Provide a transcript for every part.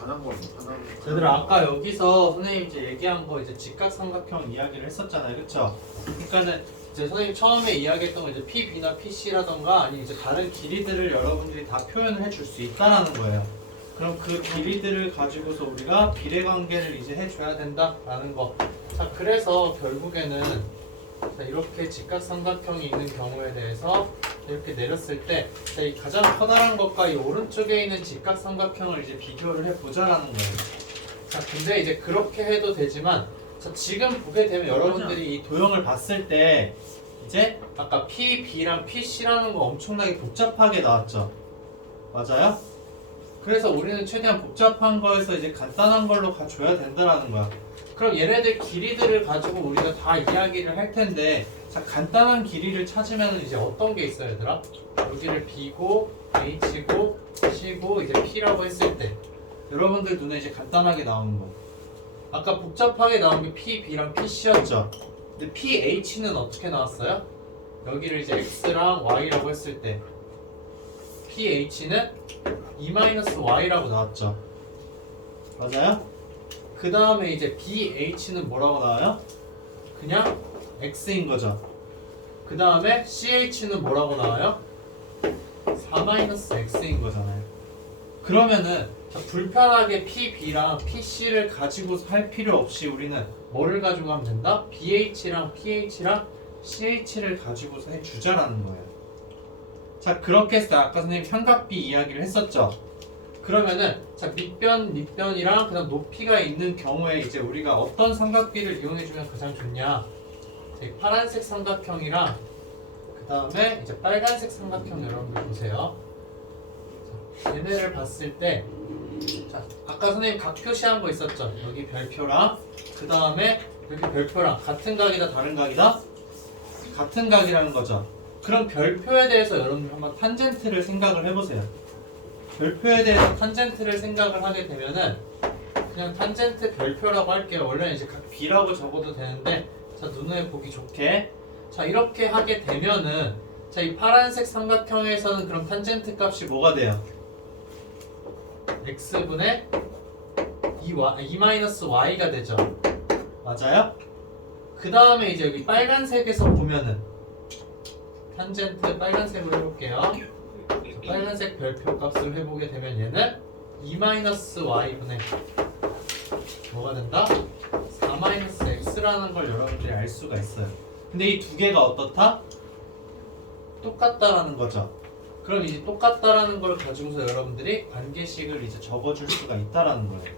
하는 거 얘들아 아까 여기서 선생님 이제 얘기한 거 이제 직각삼각형 이야기를 했었잖아요, 그렇죠? 그러니까는 이제 선생님 처음에 이야기했던 거 이제 PB나 PC라던가 아니면 이제 다른 길이들을 여러분들이 다 표현을 해줄 수 있다라는 거예요. 그럼 그 길이들을 가지고서 우리가 비례관계를 이제 해줘야 된다라는 거. 자, 그래서 결국에는 자, 이렇게 직각삼각형이 있는 경우에 대해서 이렇게 내렸을 때, 자, 이 가장 커다란 것과 이 오른쪽에 있는 직각삼각형을 이제 비교를 해보자라는 거예요. 자, 근데 이제 그렇게 해도 되지만, 자, 지금 보게 되면 여러분들이 이 도형을 봤을 때, 이제 아까 PB랑 PC라는 거 엄청나게 복잡하게 나왔죠? 맞아요? 그래서 우리는 최대한 복잡한 거에서 이제 간단한 걸로 가줘야 된다라는 거야. 그럼 얘네들 길이들을 가지고 우리가 다 이야기를 할 텐데, 자, 간단한 길이를 찾으면 이제 어떤 게 있어요, 얘들아? 여기를 B고, H고, C고, 이제 P라고 했을 때, 여러분들 눈에 이제 간단하게 나오는 거. 아까 복잡하게 나온 게 P, B랑 PC였죠? 근데 PH는 어떻게 나왔어요? 여기를 이제 X랑 Y라고 했을 때, PH는 E-Y라고 나왔죠? 맞아요? 그 다음에 이제 BH는 뭐라고 나와요? 그냥 X인 거죠. 그 다음에 CH는 뭐라고 나와요? 4-X인 거잖아요. 그러면은 불편하게 PB랑 PC를 가지고 할 필요 없이 우리는 뭐를 가지고 하면 된다? BH랑 PH랑 CH를 가지고서 해주자라는 거예요. 자, 그렇게 해서 아까 선생님 삼각비 이야기를 했었죠? 그러면은 자, 밑변이랑 그다음 높이가 있는 경우에 이제 우리가 어떤 삼각비를 이용해주면 가장 좋냐? 이 파란색 삼각형이랑 그 다음에 이제 빨간색 삼각형 여러분들 보세요. 자, 얘네를 봤을 때, 자, 아까 선생님 각 표시한 거 있었죠? 여기 별표랑 그 다음에 여기 별표랑 같은 각이다 다른 각이다? 같은 각이라는 거죠. 그럼 별표에 대해서 여러분들 한번 탄젠트를 생각을 해보세요. 별표에 대해서 탄젠트를 생각을 하게 되면은 그냥 탄젠트 별표라고 할게요. 원래는 이제 각 B라고 적어도 되는데, 자, 눈에 보기 좋게, 자, 이렇게 하게 되면은, 자, 이 파란색 삼각형에서는 그럼 탄젠트 값이 뭐가 돼요? x분의 E-y가 되죠. 맞아요? 그 다음에 이제 여기 빨간색에서 보면은 탄젠트 빨간색으로 해볼게요. 빨간색 별표 값을 해보게 되면 얘는 E-y분의 뭐가 된다? 4-x라는 걸 여러분들이 알 수가 있어요. 근데 이 두 개가 어떻다? 똑같다라는 거죠. 그럼 이제 똑같다라는 걸 가지고서 여러분들이 관계식을 이제 적어줄 수가 있다라는 거예요.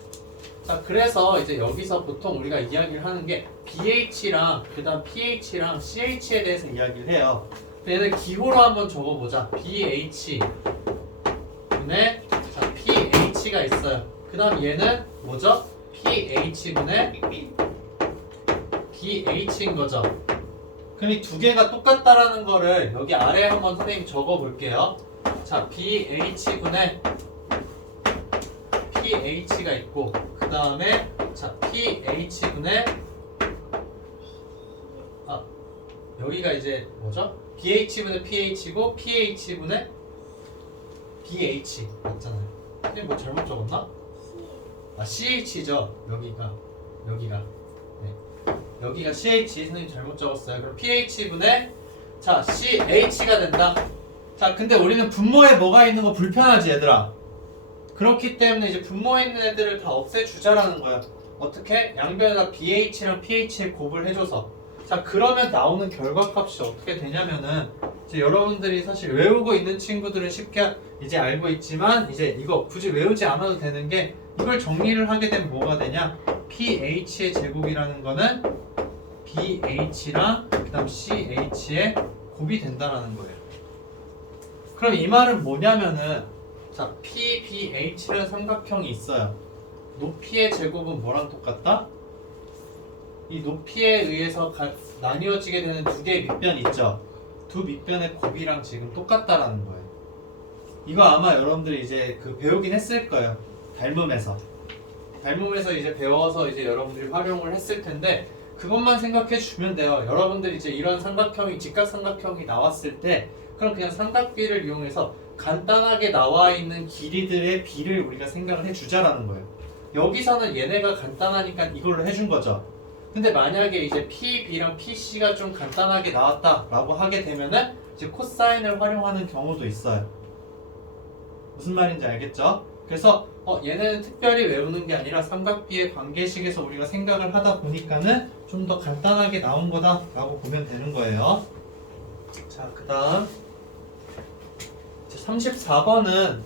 자, 그래서 이제 여기서 보통 우리가 이야기를 하는 게 BH랑 그 다음 PH랑 CH에 대해서 이야기를 해요. 얘는 기호로 한번 적어보자. BH 분의 자, PH가 있어요. 그 다음 얘는 뭐죠? PH분의 BH인 거죠. 그럼 이 두 개가 똑같다라는 거를 여기 아래에 한번 선생님 적어볼게요. 자, BH분의 PH가 있고 그 다음에 자, PH분의 여기가 이제 뭐죠? BH분의 PH고 PH분의 BH 맞잖아요. 선생님 뭐 잘못 적었나? CH죠. 여기가 네. 여기가 CH 선생님 잘못 적었어요. 그럼 PH분의 자, CH가 된다. 자, 근데 우리는 분모에 뭐가 있는 거 불편하지 얘들아. 그렇기 때문에 이제 분모에 있는 애들을 다 없애주자라는 거야. 어떻게? 양변에다 BH랑 PH에 곱을 해줘서. 자, 그러면 나오는 결과값이 어떻게 되냐면은 이제 여러분들이 사실 외우고 있는 친구들은 쉽게 이제 알고 있지만 이제 이거 굳이 외우지 않아도 되는 게 이걸 정리를 하게 되면 뭐가 되냐? PH의 제곱이라는 거는 BH랑 그 다음 CH의 곱이 된다라는 거예요. 그럼 이 말은 뭐냐면은 자, PBH라는 삼각형이 있어요. 높이의 제곱은 뭐랑 똑같다? 이 높이에 의해서 나뉘어지게 되는 두 개의 밑변 있죠? 두 밑변의 곱이랑 지금 똑같다라는 거예요. 이거 아마 여러분들이 이제 배우긴 했을 거예요. 닮음에서 이제 배워서 이제 여러분들이 활용을 했을 텐데 그것만 생각해 주면 돼요. 여러분들이 이제 이런 삼각형이 직각삼각형이 나왔을 때 그럼 그냥 삼각비를 이용해서 간단하게 나와 있는 길이들의 비를 우리가 생각을 해주자라는 거예요. 여기서는 얘네가 간단하니까 이걸로 해준 거죠. 근데 만약에 이제 PB랑 PC가 좀 간단하게 나왔다라고 하게 되면은 이제 코사인을 활용하는 경우도 있어요. 무슨 말인지 알겠죠? 그래서 얘네는 특별히 외우는 게 아니라 삼각비의 관계식에서 우리가 생각을 하다 보니까는 좀 더 간단하게 나온 거다라고 보면 되는 거예요. 자, 그 다음 34번은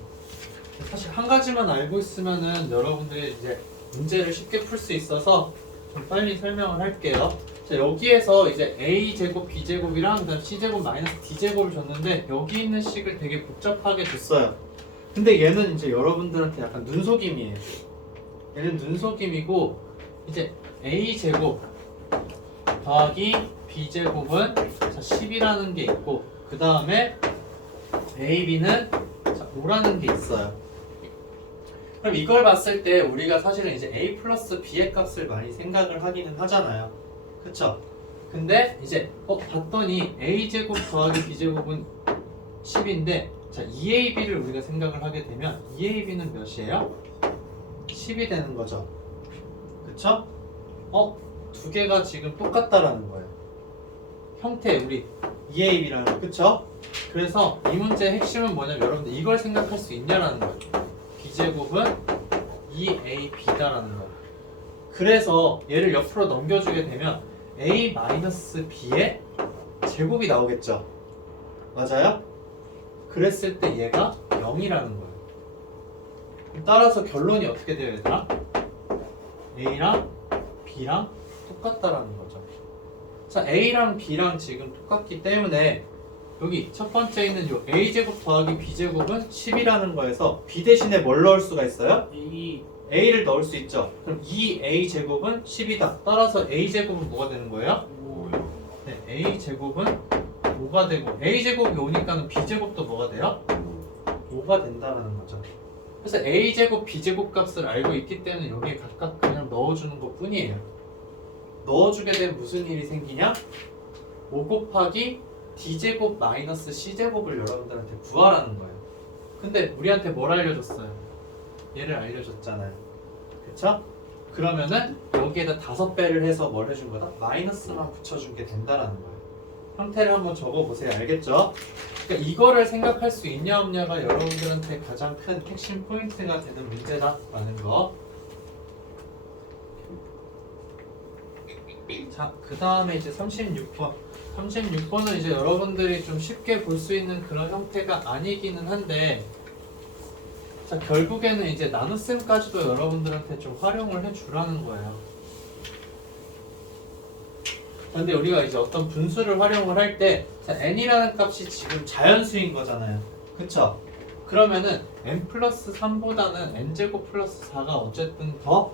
사실 한 가지만 알고 있으면은 여러분들이 이제 문제를 쉽게 풀 수 있어서 좀 빨리 설명을 할게요. 자, 여기에서 이제 a제곱 b제곱이랑 그다음 c제곱 마이너스 d제곱을 줬는데 여기 있는 식을 되게 복잡하게 줬어요. 근데 얘는 이제 여러분들한테 약간 눈속임이에요. 얘는 눈속임이고 이제 a제곱 더하기 b제곱은 10이라는 게 있고 그 다음에 ab는 5라는 게 있어요. 그럼 이걸 봤을 때 우리가 사실은 이제 a 플러스 b의 값을 많이 생각을 하기는 하잖아요. 그쵸? 근데 이제 봤더니 a제곱 더하기 b제곱은 10인데 자 2ab를 우리가 생각을 하게 되면 2ab는 몇이에요? 10이 되는 거죠. 그쵸? 두 개가 지금 똑같다라는 거예요. 형태 우리 2ab라는 거. 그쵸? 그래서 이 문제의 핵심은 뭐냐면 여러분들 이걸 생각할 수 있냐라는 거예요. b제곱은 2ab다라는 거예요. 그래서 얘를 옆으로 넘겨주게 되면 a-b의 제곱이 나오겠죠. 맞아요? 그랬을 때 얘가 0이라는 거예요. 따라서 결론이 어떻게 돼요, 얘들아? a랑 b랑 똑같다라는 거죠. 자, a랑 b랑 지금 똑같기 때문에 여기 첫 번째 있는 요 a제곱 더하기 b제곱은 10이라는 거에서 b 대신에 뭘 넣을 수가 있어요? a를 넣을 수 있죠. 그럼 2a제곱은 10이다. 따라서 a제곱은 뭐가 되는 거예요? 5요. 네, a제곱은 5가 되고 a제곱이 5니까 b제곱도 뭐가 돼요? 5가 된다는 거죠. 그래서 a제곱, b제곱 값을 알고 있기 때문에 여기에 각각 그냥 넣어주는 것 뿐이에요. 넣어주게 되면 무슨 일이 생기냐? 5 곱하기 d제곱 마이너스 c제곱을 여러분들한테 구하라는 거예요. 근데 우리한테 뭘 알려줬어요? 얘를 알려줬잖아요. 그쵸? 그러면은 여기에다 5배를 해서 뭘 해준 거다? 마이너스만 붙여준 게 된다라는 거예요. 형태를 한번 적어보세요. 알겠죠? 그러니까 이거를 생각할 수 있냐 없냐가 여러분들한테 가장 큰 핵심 포인트가 되는 문제다라는 거. 자, 그 다음에 이제 36번. 36번은 이제 여러분들이 좀 쉽게 볼 수 있는 그런 형태가 아니기는 한데, 자, 결국에는 이제 나눗셈까지도 여러분들한테 좀 활용을 해주라는 거예요. 근데 우리가 이제 어떤 분수를 활용을 할 때, 자, n이라는 값이 지금 자연수인 거잖아요. 그쵸? 그러면은 n 플러스 3보다는 n제곱 플러스 4가 어쨌든 더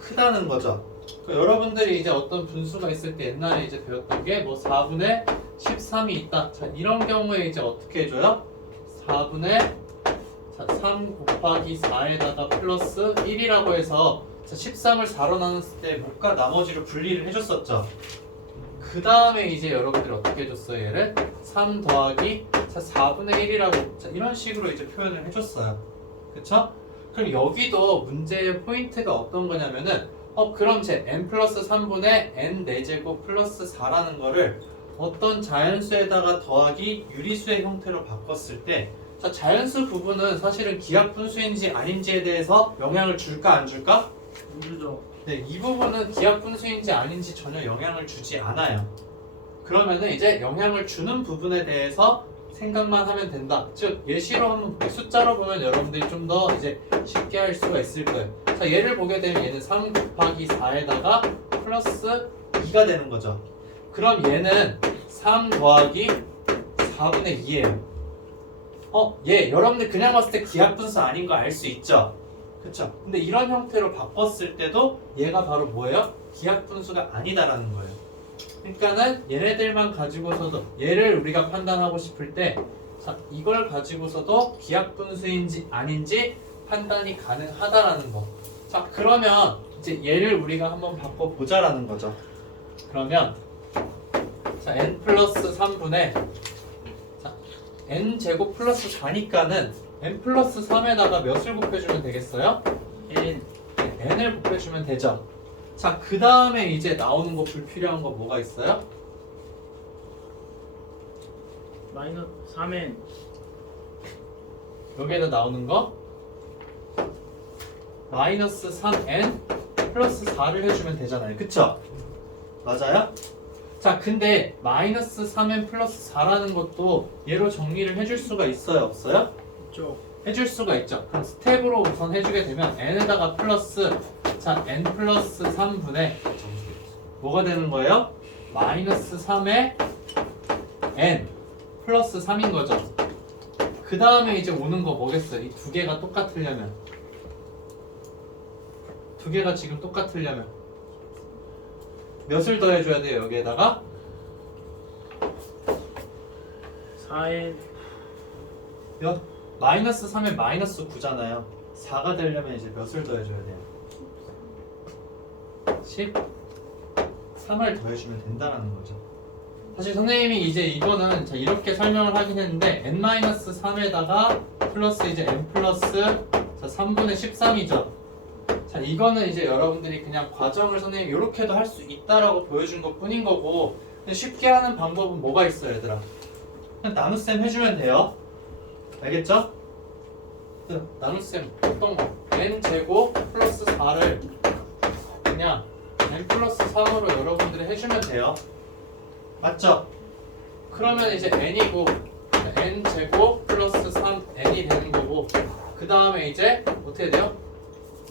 크다는 거죠. 여러분들이 이제 어떤 분수가 있을 때 옛날에 이제 배웠던 게 뭐 4분의 13이 있다. 자, 이런 경우에 이제 어떻게 해줘요? 4분의 3 곱하기 4에다가 플러스 1이라고 해서 자, 13을 4로 나눴을 때 못과 나머지로 분리를 해줬었죠. 그 다음에 이제 여러분들이 어떻게 해줬어요? 얘를 3 더하기 4분의 1이라고 자, 이런 식으로 이제 표현을 해줬어요. 그쵸? 그럼 여기도 문제의 포인트가 어떤 거냐면은 그럼 제 n 플러스 3분의 n 4제곱 플러스 4라는 거를 어떤 자연수에다가 더하기 유리수의 형태로 바꿨을 때 자, 자연수 부분은 사실은 기하분수인지 아닌지에 대해서 영향을 줄까 안 줄까? 안 주죠. 네, 이 부분은 기하분수인지 아닌지 전혀 영향을 주지 않아요. 그러면은 이제 영향을 주는 부분에 대해서 생각만 하면 된다. 즉 예시로 한번 숫자로 보면 여러분들이 좀 더 이제 쉽게 할 수가 있을 거예요. 자, 얘를 보게 되면 얘는 3 곱하기 4에다가 플러스 2가 되는 거죠. 그럼 얘는 3 더하기 4분의 2예요. 얘 여러분들 그냥 봤을 때 기하분수 아닌 거 알 수 있죠? 그쵸? 근데 이런 형태로 바꿨을 때도 얘가 바로 뭐예요? 기하분수가 아니다라는 거예요. 그러니까는 얘네들만 가지고서도 얘를 우리가 판단하고 싶을 때 자, 이걸 가지고서도 기하분수인지 아닌지 판단이 가능하다라는 거. 자, 그러면 이제 얘를 우리가 한번 바꿔보자라는 거죠. 그러면 자, n 플러스 3분의 자, n제곱 플러스 4니까는 n 플러스 3에다가 몇을 곱해주면 되겠어요? n 네, n을 곱해주면 되죠. 자, 그 다음에 이제 나오는 거 불필요한 거 뭐가 있어요? 마이너스 3n 여기에다 나오는 거 마이너스 3n 플러스 4를 해주면 되잖아요. 그쵸? 맞아요? 자, 근데 마이너스 3n 플러스 4라는 것도 얘로 정리를 해줄 수가 있어요? 없어요? 쪽 해줄 수가 있죠. 그럼 스텝으로 우선 해주게 되면 n에다가 플러스 자 n 플러스 3분의 뭐가 되는 거예요? 마이너스 3의 n 플러스 3인 거죠. 그 다음에 이제 오는 거 뭐겠어요? 이 두 개가 똑같으려면 두 개가 지금 똑같으려면 몇을 더해줘야 돼요? 여기에다가 4n 몇? 마이너스 3에 마이너스 9잖아요. 4가 되려면 이제 몇을 더해줘야 돼요? 13을 더해주면 된다는 거죠. 사실 선생님이 이제 이거는 자 이렇게 설명을 하긴 했는데 n-3에다가 플러스 이제 n 플러스 자 3분의 13이죠. 자 이거는 이제 여러분들이 그냥 과정을 선생님이 이렇게도 할 수 있다라고 보여준 것 뿐인 거고 쉽게 하는 방법은 뭐가 있어요 얘들아? 그냥 나눗셈 해주면 돼요. 알겠죠? 나눗셈 어떤 거? n제곱 플러스 4를 그냥 n 플러스 3으로 여러분들이 해주면 돼요. 맞죠? 그러면 이제 n이고 n제곱 플러스 3n이 되는 거고 그 다음에 이제 어떻게 돼요?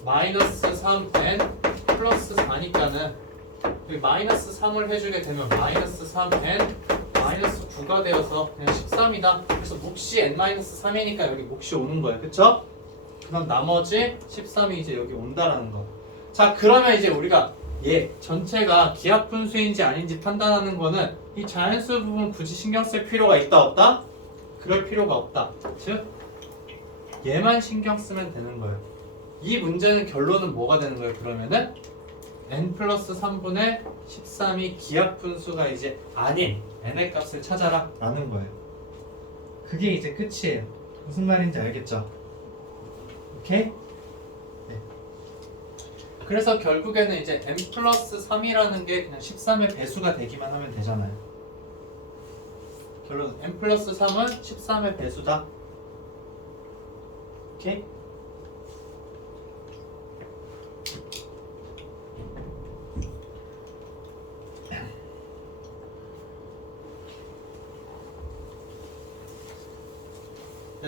마이너스 3n 플러스 4니까는 여기 마이너스 3을 해주게 되면 마이너스 3n 마이너스 9가 되어서 그냥 13이다. 그래서 몫이 n-3이니까 여기 몫이 오는 거예요. 그쵸? 그럼 나머지 13이 이제 여기 온다라는 거. 자 그러면 이제 우리가 얘 전체가 기하 분수인지 아닌지 판단하는 거는 이 자연수 부분 굳이 신경 쓸 필요가 있다 없다? 그럴 필요가 없다. 즉 얘만 신경 쓰면 되는 거예요. 이 문제는 결론은 뭐가 되는 거예요? 그러면은 n 플러스 3분의 13이 기하 분수가 이제 아닌 n의 값을 찾아라 라는 거예요. 그게 이제 끝이에요. 무슨 말인지 알겠죠? 오케이? 네. 그래서 결국에는 이제 n 플러스 3이라는 게 그냥 13의 배수가 되기만 하면 되잖아요. 결론 n 플러스 3은 13의 배수다. 오케이?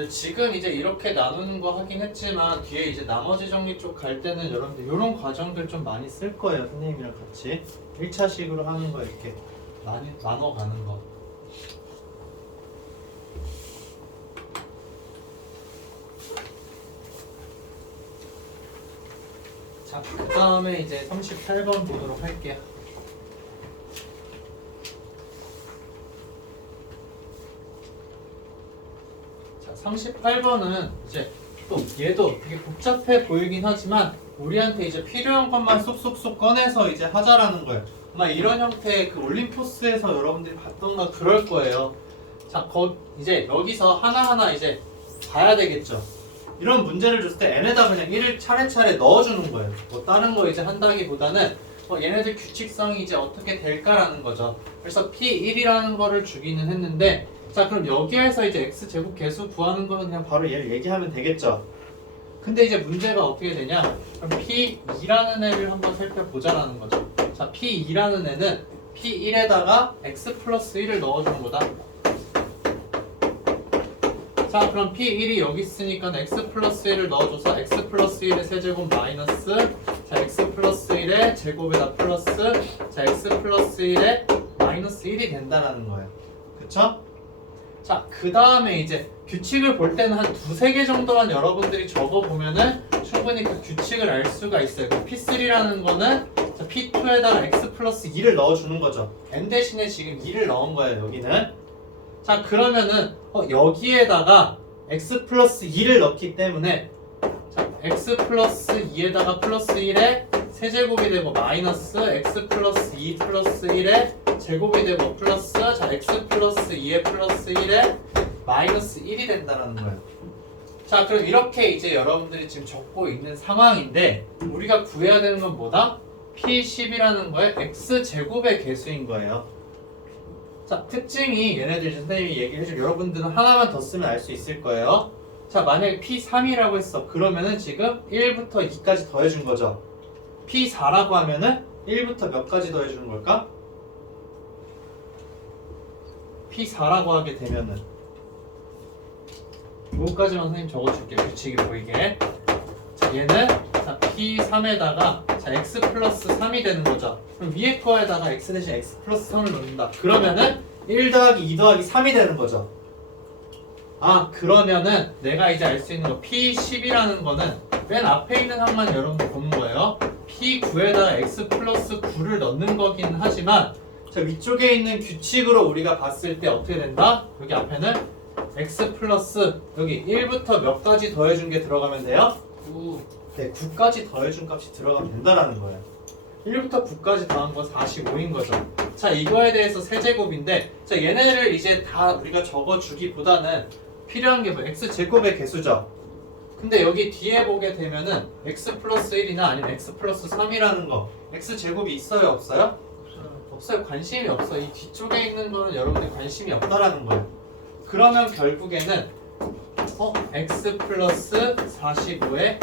지금 이제 이렇게 나누는 거 하긴 했지만 뒤에 이제 나머지 정리 쪽 갈 때는 여러분들 이런 과정들 좀 많이 쓸 거예요. 선생님이랑 같이 1차식으로 하는 거 이렇게 많이 나눠가는 거. 자, 그 다음에 이제 38번 보도록 할게요. 자, 38번은 이제 또 얘도 되게 복잡해 보이긴 하지만 우리한테 이제 필요한 것만 쏙쏙쏙 꺼내서 이제 하자라는 거예요. 아마 이런 형태의 그 올림포스에서 여러분들이 봤던 거 그럴 거예요. 자, 이제 여기서 하나하나 이제 봐야 되겠죠. 이런 문제를 줬을 때 n에다 그냥 1을 차례차례 넣어주는 거예요. 뭐 다른 거 이제 한다기보다는 얘네들 규칙성이 이제 어떻게 될까라는 거죠. 그래서 P1이라는 거를 주기는 했는데 자 그럼 여기에서 이제 x제곱 계수 구하는 거는 그냥 바로 얘를 얘기하면 되겠죠. 근데 이제 문제가 어떻게 되냐? 그럼 P2라는 애를 한번 살펴보자라는 거죠. 자 P2라는 애는 P1에다가 x 플러스 1을 넣어주는 거다. 자 그럼 P1이 여기 있으니까 x 플러스 1을 넣어줘서 x 플러스 1의 세제곱 마이너스 자 x 플러스 1의 제곱에다 플러스 자 x 플러스 1의 마이너스 1이 된다는 거예요. 그쵸? 자 그 다음에 이제 규칙을 볼 때는 한 두세 개 정도만 여러분들이 적어보면은 충분히 그 규칙을 알 수가 있어요. 그 P3라는 거는 자, P2에다가 x 플러스 2를 넣어주는 거죠. n 대신에 지금 2를 넣은 거예요 여기는. 자 그러면은 여기에다가 x 플러스 2를 넣기 때문에 자 x 플러스 2에다가 플러스 1의 세제곱이 되고 마이너스 x 플러스 2 플러스 1의 제곱이 되고 플러스 자 x 플러스 2의 플러스 1의 마이너스 1이 된다는 거예요. 자, 그럼 이렇게 이제 여러분들이 지금 적고 있는 상황인데 우리가 구해야 되는 건 뭐다? P10이라는 거에 X제곱의 개수인 거예요. 자, 특징이 얘네들 선생님이 얘기를 해주면 여러분들은 하나만 더 쓰면 알 수 있을 거예요. 자, 만약에 P3이라고 했어. 그러면은 지금 1부터 2까지 더해준 거죠. P4라고 하면은 1부터 몇 가지 더해주는 걸까? P4라고 하게 되면은 요거까지만 선생님 적어줄게요. 규칙이 보이게. 자, 얘는 자, P3에다가 자, X 플러스 3이 되는 거죠. 그럼 위에 거에다가 X 대신 X 플러스 3을 넣는다. 그러면은 1 더하기 2 더하기 3이 되는 거죠. 아, 그러면은 내가 이제 알 수 있는 거 P10이라는 거는 맨 앞에 있는 항만 여러분들 보는 거예요. P9에다가 X 플러스 9를 넣는 거긴 하지만 자, 위쪽에 있는 규칙으로 우리가 봤을 때 어떻게 된다? 여기 앞에는 X 플러스 여기 1부터 몇 가지 더해준 게 들어가면 돼요? 9. 네, 9까지 더해준 값이 들어가면 된다라는 거예요. 1부터 9까지 더한 건 45인 거죠. 자, 이거에 대해서 세제곱인데 자, 얘네를 이제 다 우리가 적어주기보다는 필요한 게 뭐 X제곱의 개수죠. 근데 여기 뒤에 보게 되면은 X 플러스 1이나 아니면 X 플러스 3이라는 거 X제곱이 있어요? 없어요? 없어요. 관심이 없어. 이 뒤쪽에 있는 거는 여러분들 관심이 없다라는 거예요. 그러면 결국에는 x 플러스 45의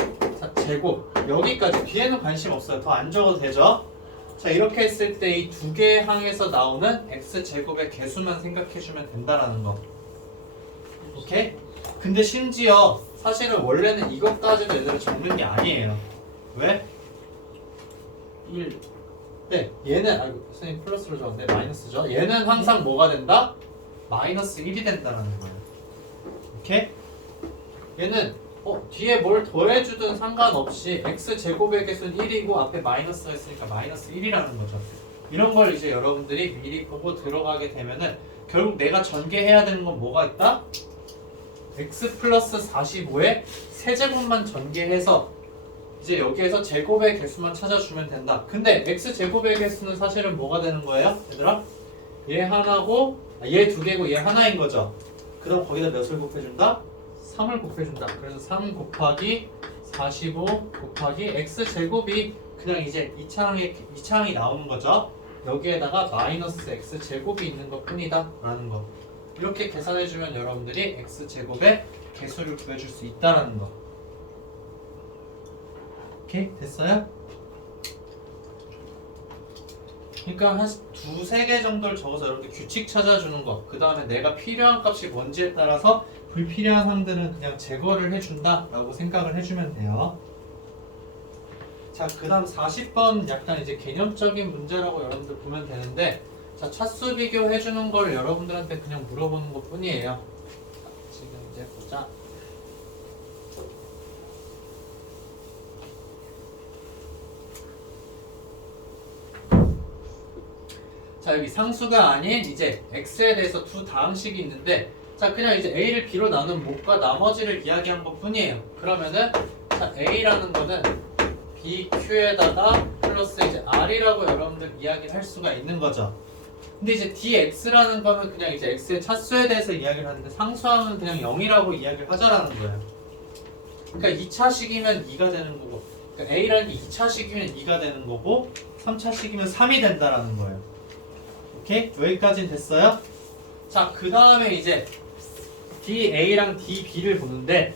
제곱 여기까지 뒤에는 관심 없어요. 더 안 적어도 되죠? 자, 이렇게 했을 때 이 두 개의 항에서 나오는 x제곱의 개수만 생각해주면 된다라는 거. 오케이? 근데 심지어 사실은 원래는 이것까지도 얘들을 적는 게 아니에요. 왜? 1. 네, 얘는 아이고 선생님 플러스로 적었는데 마이너스죠. 얘는 항상 뭐가 된다? 마이너스 1이 된다는 거예요. 오케이? 얘는 뒤에 뭘 더해주든 상관없이 x제곱의 개수는 1이고 앞에 마이너스가 있으니까 마이너스 1이라는 거죠. 이런 걸 이제 여러분들이 미리 보고 들어가게 되면은 결국 내가 전개해야 되는 건 뭐가 있다? x 플러스 45의 세제곱만 전개해서 이제 여기에서 제곱의 개수만 찾아주면 된다. 근데 x제곱의 개수는 사실은 뭐가 되는 거예요? 얘들아? 얘 하나고 얘 두 개고 얘 하나인 거죠. 그럼 거기다 몇을 곱해준다? 3을 곱해준다. 그래서 3 곱하기 45 곱하기 x제곱이 그냥 이제 2차항이 나오는 거죠. 여기에다가 마이너스 x제곱이 있는 것 뿐이다 라는 거. 이렇게 계산해주면 여러분들이 x제곱의 개수를 구해줄 수 있다라는 거. 오케이? 됐어요? 그러니까 한 두세 개 정도를 적어서 여러분들 규칙 찾아주는 거. 그 다음에 내가 필요한 값이 뭔지에 따라서 불필요한 항들은 그냥 제거를 해준다 라고 생각을 해주면 돼요. 자, 그 다음 40번 약간 이제 개념적인 문제라고 여러분들 보면 되는데 자, 차수 비교해주는 걸 여러분들한테 그냥 물어보는 것 뿐이에요. 자, 지금 이제 보자. 자, 여기 상수가 아닌 이제 x에 대해서 두 다항식이 있는데 자, 그냥 이제 a를 b로 나눈 몫과 나머지를 이야기한 것 뿐이에요. 그러면은 자, a라는 거는 bq에다가 플러스 이제 r이라고 여러분들 이야기를 할 수가 있는 거죠. 근데 이제 dx라는 거는 그냥 이제 x의 차수에 대해서 이야기를 하는데 상수항은 그냥 0이라고 이야기를 하자라는 거예요. 그러니까 2차식이면 2가 되는 거고 그러니까 a라는 게 2차식이면 2가 되는 거고 3차식이면 3이 된다라는 거예요. 오케이? 여기까지는 됐어요? 자, 그 다음에 이제 DA랑 DB를 보는데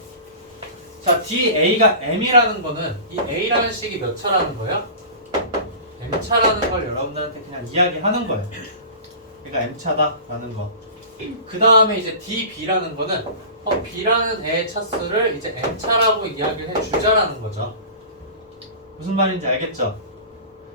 자, DA가 M이라는 거는 이 A라는 식이 몇 차라는 거예요? M차라는 걸 여러분들한테 그냥 이야기하는 거예요. 그러니까 M차다라는 거. 그 다음에 이제 DB라는 거는 B라는 애의 차수를 이제 M차라고 이야기를 해주자라는 거죠. 무슨 말인지 알겠죠?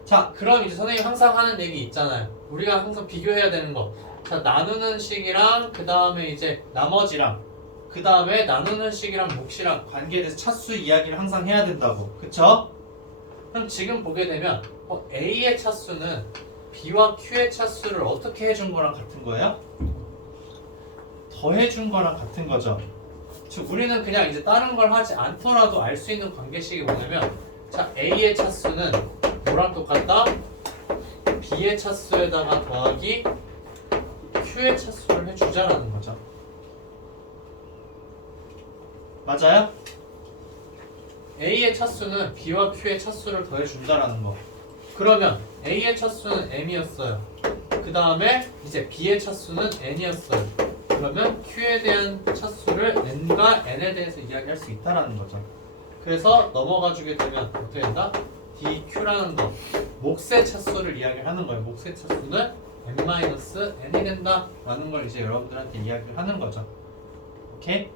자, 그럼 이제 선생님이 항상 하는 얘기 있잖아요. 우리가 항상 비교해야 되는 거. 자, 나누는 식이랑 그 다음에 이제 나머지랑 그 다음에 나누는 식이랑 몫이랑 관계에 대해서 차수 이야기를 항상 해야 된다고. 그쵸? 그럼 지금 보게 되면 A의 차수는 B와 Q의 차수를 어떻게 해준 거랑 같은 거예요? 더해준 거랑 같은 거죠. 즉 우리는 그냥 이제 다른 걸 하지 않더라도 알 수 있는 관계식이 뭐냐면 자, A의 차수는 뭐랑 똑같다? B의 차수에다가 더하기 Q의 차수를 해주자라는 거죠. 맞아요? A의 차수는 B와 Q의 차수를 더해준다라는 거. 그러면 A의 차수는 M이었어요. 그 다음에 이제 B의 차수는 N이었어요. 그러면 Q에 대한 차수를 N과 N에 대해서 이야기할 수 있다라는 거죠. 그래서 넘어가 주게 되면 어떻게 된다? DQ라는 거, 몫의 차수를 이야기하는 거예요. 몫의 차수는 N-N이 된다 라는 걸 이제 여러분들한테 이야기를 하는 거죠. 오케이?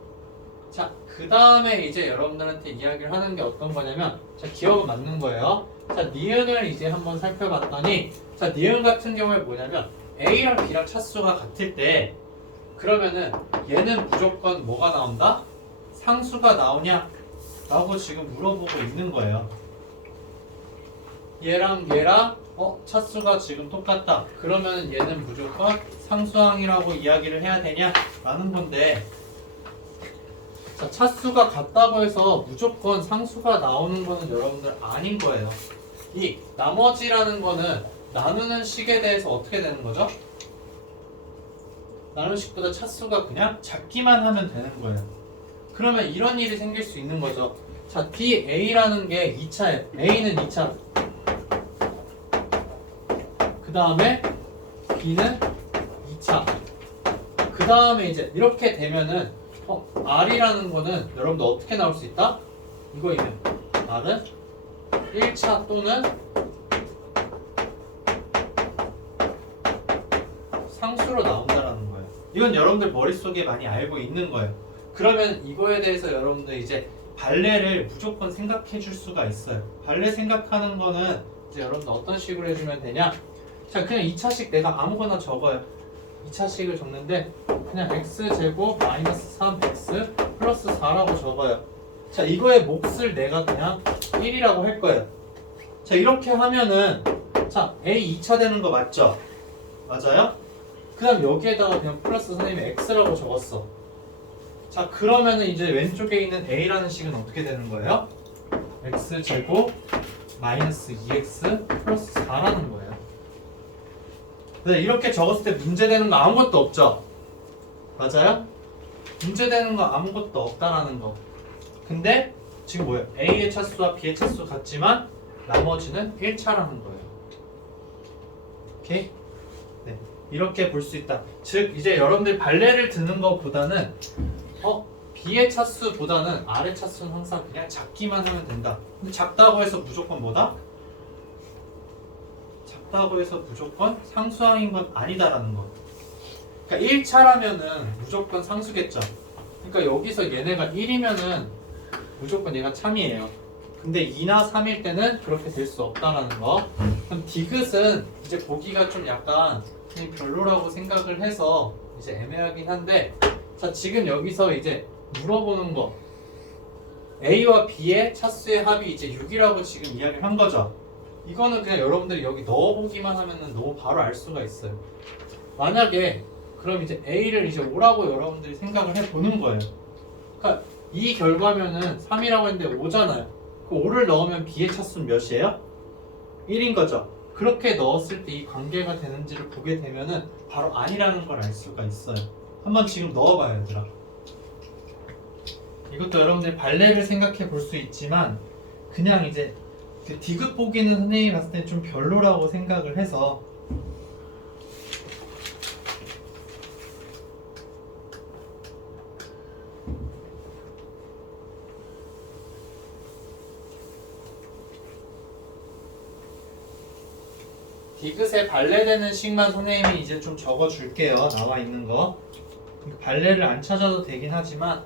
자, 그 다음에 이제 여러분들한테 이야기를 하는 게 어떤 거냐면, 자, 기억은 맞는 거예요. 자, 니은을 이제 한번 살펴봤더니, 자, 니은 같은 경우에 뭐냐면 A랑 B랑 차수가 같을 때, 그러면은 얘는 무조건 뭐가 나온다? 상수가 나오냐? 라고 지금 물어보고 있는 거예요. 얘랑 차수가 지금 똑같다. 그러면 얘는 무조건 상수항이라고 이야기를 해야 되냐? 라는 건데, 자, 차수가 같다고 해서 무조건 상수가 나오는 거는 여러분들 아닌 거예요. 이 나머지라는 거는 나누는 식에 대해서 어떻게 되는 거죠? 나누는 식보다 차수가 그냥 작기만 하면 되는 거예요. 그러면 이런 일이 생길 수 있는 거죠. 자, DA라는 게 2차예요. A는 2차. 그 다음에 B는 2차. 그 다음에 이제 이렇게 되면은 R이라는 거는 여러분들 어떻게 나올 수 있다? 이거이면 R은 1차 또는 상수로 나온다라는 거예요. 이건 여러분들 머릿속에 많이 알고 있는 거예요. 그러면 이거에 대해서 여러분들 이제 발레를 무조건 생각해 줄 수가 있어요. 발레 생각하는 거는 이제 여러분들 어떤 식으로 해주면 되냐? 자, 그냥 2차식 내가 아무거나 적어요. 2차식을 적는데 그냥 x제곱 마이너스 3x 플러스 4라고 적어요. 자, 이거의 몫을 내가 그냥 1이라고 할 거예요. 자, 이렇게 하면은 자, a 2차 되는 거 맞죠? 맞아요? 그 다음 여기에다가 그냥 플러스 선생님이 x라고 적었어. 자, 그러면은 이제 왼쪽에 있는 a라는 식은 어떻게 되는 거예요? x제곱 마이너스 2x 플러스 4라는 거예요. 네, 이렇게 적었을 때 문제되는 거 아무것도 없죠? 맞아요? 문제되는 거 아무것도 없다라는 거. 근데 지금 뭐예요? A의 차수와 B의 차수 같지만 나머지는 1차라는 거예요. 오케이? 네, 이렇게 볼 수 있다. 즉 이제 여러분들 발레를 듣는 것보다는 B의 차수보다는 R의 차수는 항상 그냥 작기만 하면 된다. 근데 작다고 해서 무조건 뭐다? 작다고 해서 무조건 상수항인 건 아니다라는 거. 그러니까 1차라면은 무조건 상수겠죠. 그러니까 여기서 얘네가 1이면은 무조건 얘가 참이에요. 근데 2나 3일 때는 그렇게 될 수 없다라는 거. 그럼 디귿은 이제 보기가 좀 약간 그냥 별로라고 생각을 해서 이제 애매하긴 한데, 자, 지금 여기서 이제 물어보는 거, A와 B의 차수의 합이 이제 6이라고 지금 이야기를 한 거죠. 이거는 그냥 여러분들이 여기 넣어보기만 하면은 너무 바로 알 수가 있어요. 만약에 그럼 이제 A를 이제 5라고 여러분들이 생각을 해보는 거예요. 그러니까 이 결과면은 3이라고 했는데 5잖아요. 그 5를 넣으면 B의 차수는 몇이에요? 1인 거죠. 그렇게 넣었을 때 이 관계가 되는지를 보게 되면은 바로 아니라는 걸 알 수가 있어요. 한번 지금 넣어봐요, 얘들아. 이것도 여러분들이 발레를 생각해 볼 수 있지만 그냥 이제 그 디귿 보기는 선생님이 봤을 때 좀 별로라고 생각을 해서 디귿에 발레되는 식만 선생님이 이제 좀 적어줄게요. 나와 있는 거. 발레를 안 찾아도 되긴 하지만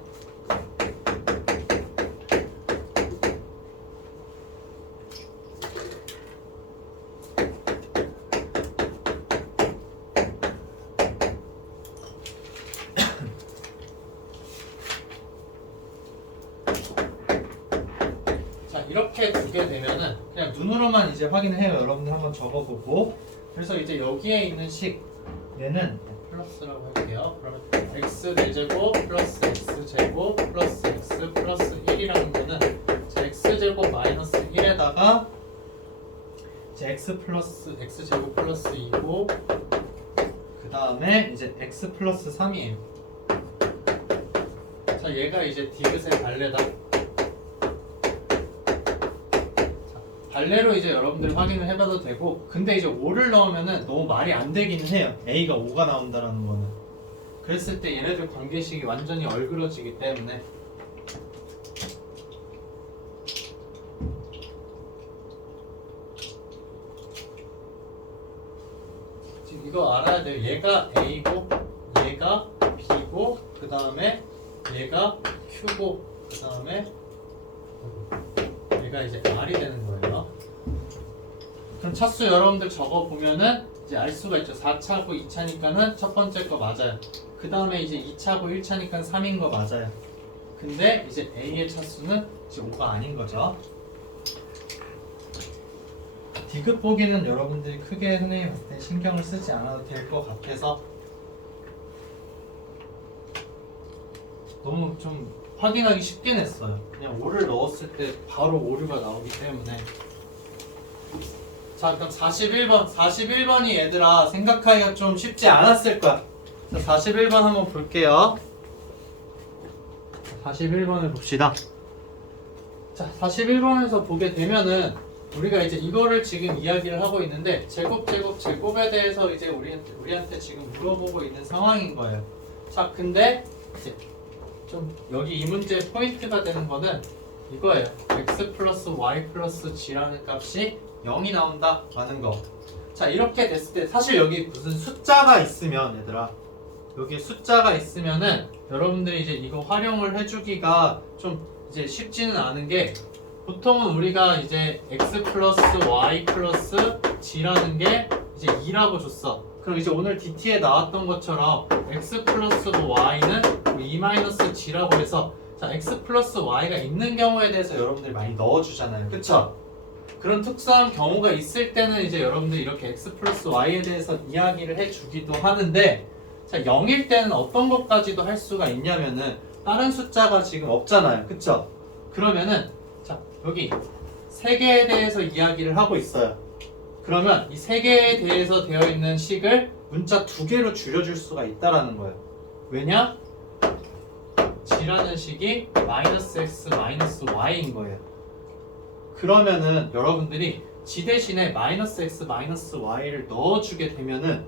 이렇게 두게 되면은 그냥 눈으로만 이제 확인을 해요. 여러분들 한번 적어보고. 그래서 이제 여기에 있는 식 얘는 플러스라고 할게요. 그러면 x 4제곱 플러스 x 제곱 플러스 x 플러스 1이라는 거는 x 제곱 마이너스 1에다가 이제 x 제곱 플러스 2고 그 다음에 이제 x 플러스 3이에요. 자, 얘가 이제 디귿의 발레다. 자, 발레로 이제 여러분들이 확인을 해봐도 되고, 근데 이제 5를 넣으면은 너무 말이 안 되기는 해요. A가 5가 나온다라는 거는. 그랬을 때 얘네들 관계식이 완전히 얼그러지기 때문에. 지금 이거 알아야 돼요. 얘가 A고, 얘가 B고, 그 다음에 얘가 Q고, 그 다음에 얘가 이제 R이 되는 거예요. 그럼 차수 여러분들 적어 보면은 이제 알 수가 있죠. 4차고 2차니까는 첫 번째 거 맞아요. 그 다음에 이제 2차고 1차니까 3인 거 맞아요. 근데 이제 A의 차수는 이제 5가 아닌 거죠. 디귿 보기는 여러분들이 크게 선생님이 봤을 때 신경을 쓰지 않아도 될 것 같아서 너무 좀 확인하기 쉽게 냈어요. 그냥 5를 넣었을 때 바로 오류가 나오기 때문에. 자, 그럼 41번. 41번이 얘들아 생각하기가 좀 쉽지 않았을 거야. 자, 41번 한번 볼게요. 41번을 봅시다. 자, 41번에서 보게 되면은 우리가 이제 이거를 지금 이야기를 하고 있는데 제곱에 대해서 이제 우리한테 지금 물어보고 있는 상황인 거예요. 자, 근데 이제 좀 여기 이 문제의 포인트가 되는 거는 이거예요. x 플러스 y 플러스 g라는 값이 0이 나온다 라는 거. 자, 이렇게 됐을 때 사실 여기 무슨 숫자가 있으면 얘들아 여기 숫자가 있으면은 여러분들이 이제 이거 활용을 해주기가 좀 이제 쉽지는 않은 게 보통은 우리가 이제 x 플러스 y 플러스 g라는 게 이제 2라고 줬어. 그럼 이제 오늘 DT에 나왔던 것처럼 x 플러스 y는 2-g라고 해서 자, x 플러스 y가 있는 경우에 대해서 여러분들이 많이 넣어주잖아요. 그쵸? 그런 특수한 경우가 있을 때는 이제 여러분들이 이렇게 x 플러스 y에 대해서 이야기를 해주기도 하는데 자, 0일 때는 어떤 것까지도 할 수가 있냐면은 다른 숫자가 지금 없잖아요. 그쵸? 그러면은 자, 여기 3개에 대해서 이야기를 하고 있어요. 그러면 이 3개에 대해서 되어 있는 식을 문자 2개로 줄여줄 수가 있다라는 거예요. 왜냐? g라는 식이 -x -y인 거예요. 그러면은 여러분들이 g 대신에 -x -y를 넣어주게 되면은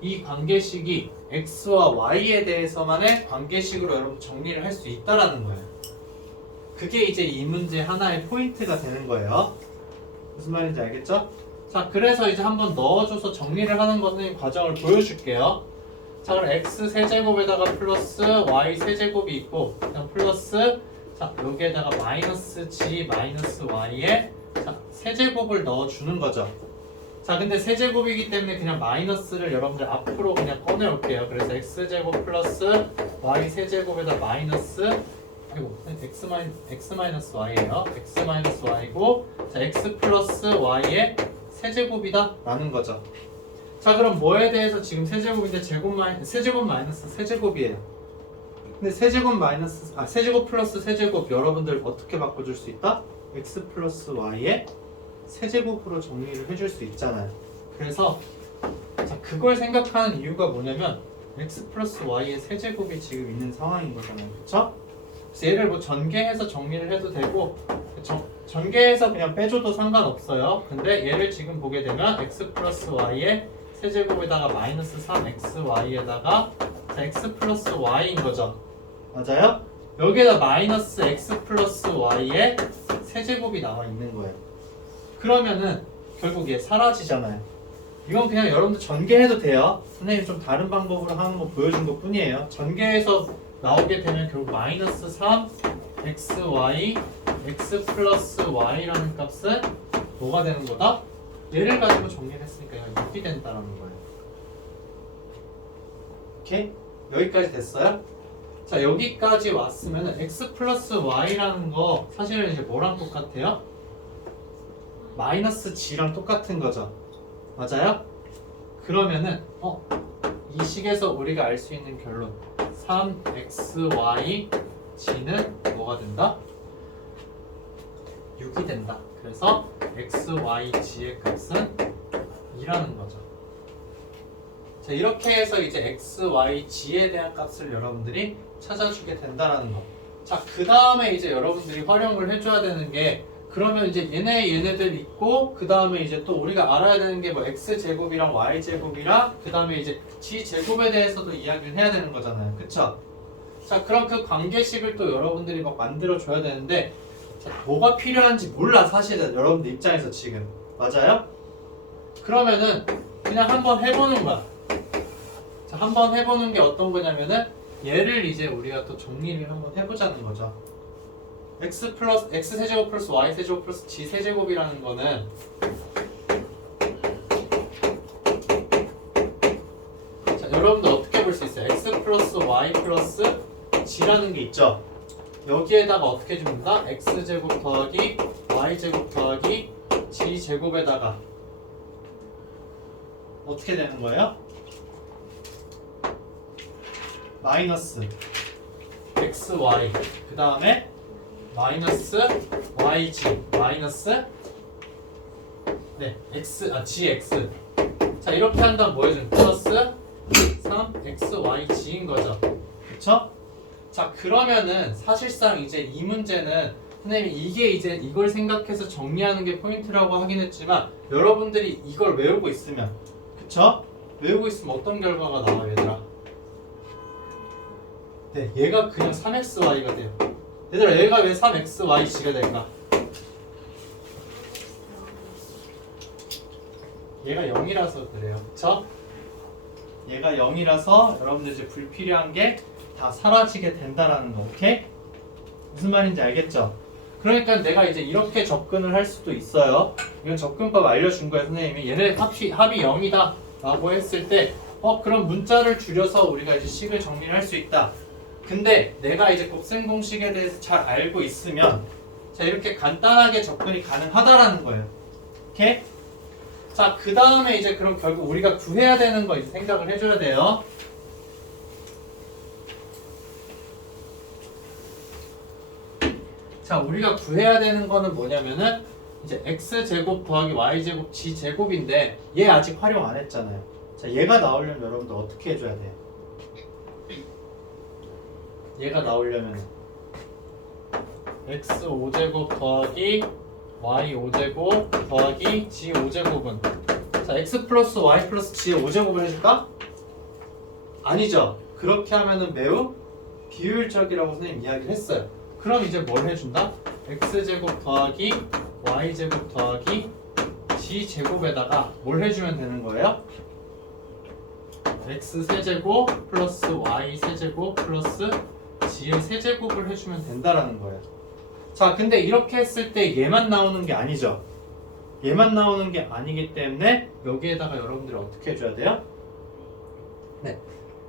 이 관계식이 x와 y에 대해서만의 관계식으로 여러분 정리를 할 수 있다라는 거예요. 그게 이제 이 문제 하나의 포인트가 되는 거예요. 무슨 말인지 알겠죠? 자, 그래서 이제 한번 넣어줘서 정리를 하는 거는 과정을 보여줄게요. 자, 그럼 x 세제곱에다가 플러스 y 세제곱이 있고 그냥 플러스 자, 여기에다가 -g -y에 자, 세제곱을 넣어주는 거죠. 자, 근데 세제곱이기 때문에 그냥 마이너스를 여러분들 앞으로 그냥 꺼내올게요. 그래서 x제곱 플러스 y 세제곱에다 마이너스 아이고 x-y예요. x-y고 자, x 플러스 y의 세제곱이다 라는 거죠. 자, 그럼 뭐에 대해서 지금 세제곱인데 세제곱 마이너스 세제곱이에요. 근데 세제곱 플러스 세제곱 여러분들 어떻게 바꿔줄 수 있다? x 플러스 y의 세제곱으로 정리를 해줄 수 있잖아요. 그래서 자, 그걸 생각하는 이유가 뭐냐면 x 플러스 y의 세제곱이 지금 있는 상황인 거잖아요. 그쵸? 그래서 얘를 뭐 전개해서 정리를 해도 되고 전개해서 그냥 빼줘도 상관없어요. 근데 얘를 지금 보게 되면 x 플러스 y의 세제곱에다가 마이너스 3xy에다가 x 플러스 y인 거죠. 맞아요? 여기에다 마이너스 x 플러스 y의 세제곱이 나와 있는 거예요. 그러면은 결국 얘 사라지잖아요. 이건 그냥 여러분들 전개해도 돼요. 선생님이 좀 다른 방법으로 하는 거 보여준 것 뿐이에요. 전개해서 나오게 되면 결국 마이너스 3xy x 플러스 y라는 값은 뭐가 되는 거다? 얘를 가지고 정리를 했으니까 얘가 6이 된다는 거예요. 오케이? 여기까지 됐어요? 자, 여기까지 왔으면 x 플러스 y라는 거 사실은 이제 뭐랑 똑같아요? 마이너스 g랑 똑같은 거죠. 맞아요? 그러면은 이 식에서 우리가 알 수 있는 결론 3xy g는 뭐가 된다? 6이 된다. 그래서 xy g의 값은 2라는 거죠. 자, 이렇게 해서 이제 x, y, g에 대한 값을 여러분들이 찾아주게 된다는 거. 자, 그 다음에 이제 여러분들이 활용을 해줘야 되는 게 그러면 이제 얘네들 있고 그 다음에 이제 또 우리가 알아야 되는 게 뭐 x제곱이랑 y제곱이랑 그 다음에 이제 g제곱에 대해서도 이야기를 해야 되는 거잖아요. 그쵸? 자, 그럼 그 관계식을 또 여러분들이 막 만들어줘야 되는데 자, 뭐가 필요한지 몰라 사실은 여러분들 입장에서 지금 맞아요? 그러면은 그냥 한번 해보는 거야. 자, 한번 해보는 게 어떤 거냐면은 얘를 이제 우리가 또 정리를 한번 해보자는 거죠. x 플러스 x 세제곱 플러스 y 세제곱 플러스 g 세제곱이라는 거는 자, 여러분들 어떻게 볼 수 있어요? x 플러스 y 플러스 g라는 게 있죠. 여기에다가 어떻게 줍니다? x 제곱 더하기 y 제곱 더하기 g 제곱에다가 어떻게 되는 거예요? 마이너스 xy 그 다음에 마이너스 yg 마이너스 gx 자 이렇게 한다면 뭐 해준? 플러스 3xyg인 거죠. 그쵸? 자 그러면은 사실상 이제 이 문제는 선생님이 이게 이제 이걸 생각해서 정리하는 게 포인트라고 하긴 했지만 여러분들이 이걸 외우고 있으면 그쵸? 외우고 있으면 어떤 결과가 나와요 얘들아? 네, 얘가 그냥 3xy가 돼요. 얘들아, 얘가 왜 3xyc가 될까? 얘가 0이라서 그래요. 그쵸? 얘가 0이라서 여러분들 이제 불필요한 게 다 사라지게 된다라는 거, 오케이? 무슨 말인지 알겠죠? 그러니까 내가 이제 이렇게 접근을 할 수도 있어요. 이건 접근법 알려준 거예요, 선생님이. 얘네 합이 0이다 라고 했을 때 그럼 문자를 줄여서 우리가 이제 식을 정리를 할 수 있다. 근데 내가 이제 곱셈 공식에 대해서 잘 알고 있으면 자 이렇게 간단하게 접근이 가능하다라는 거예요. 오케이? 자, 그 다음에 이제 그럼 결국 우리가 구해야 되는 거 이제 생각을 해줘야 돼요. 자, 우리가 구해야 되는 거는 뭐냐면은 이제 x제곱 더하기 y제곱 g제곱인데 얘 아직 활용 안 했잖아요. 자, 얘가 나오려면 여러분들 어떻게 해줘야 돼요? 얘가 나오려면 x 5제곱 더하기 y 5제곱 더하기 g 5제곱은 자 x 플러스 y 플러스 g의 5제곱을 해줄까? 아니죠. 그렇게 하면은 매우 비효율적이라고 선생님 이야기를 했어요. 그럼 이제 뭘 해준다? x제곱 더하기 y제곱 더하기 g제곱에다가 뭘 해주면 되는 거예요? x 세제곱 플러스 y 세제곱 플러스 g의 세제곱을 해주면 된다라는 거예요. 자, 근데 이렇게 했을 때 얘만 나오는 게 아니죠. 얘만 나오는 게 아니기 때문에 여기에다가 여러분들이 어떻게 해줘야 돼요? 네,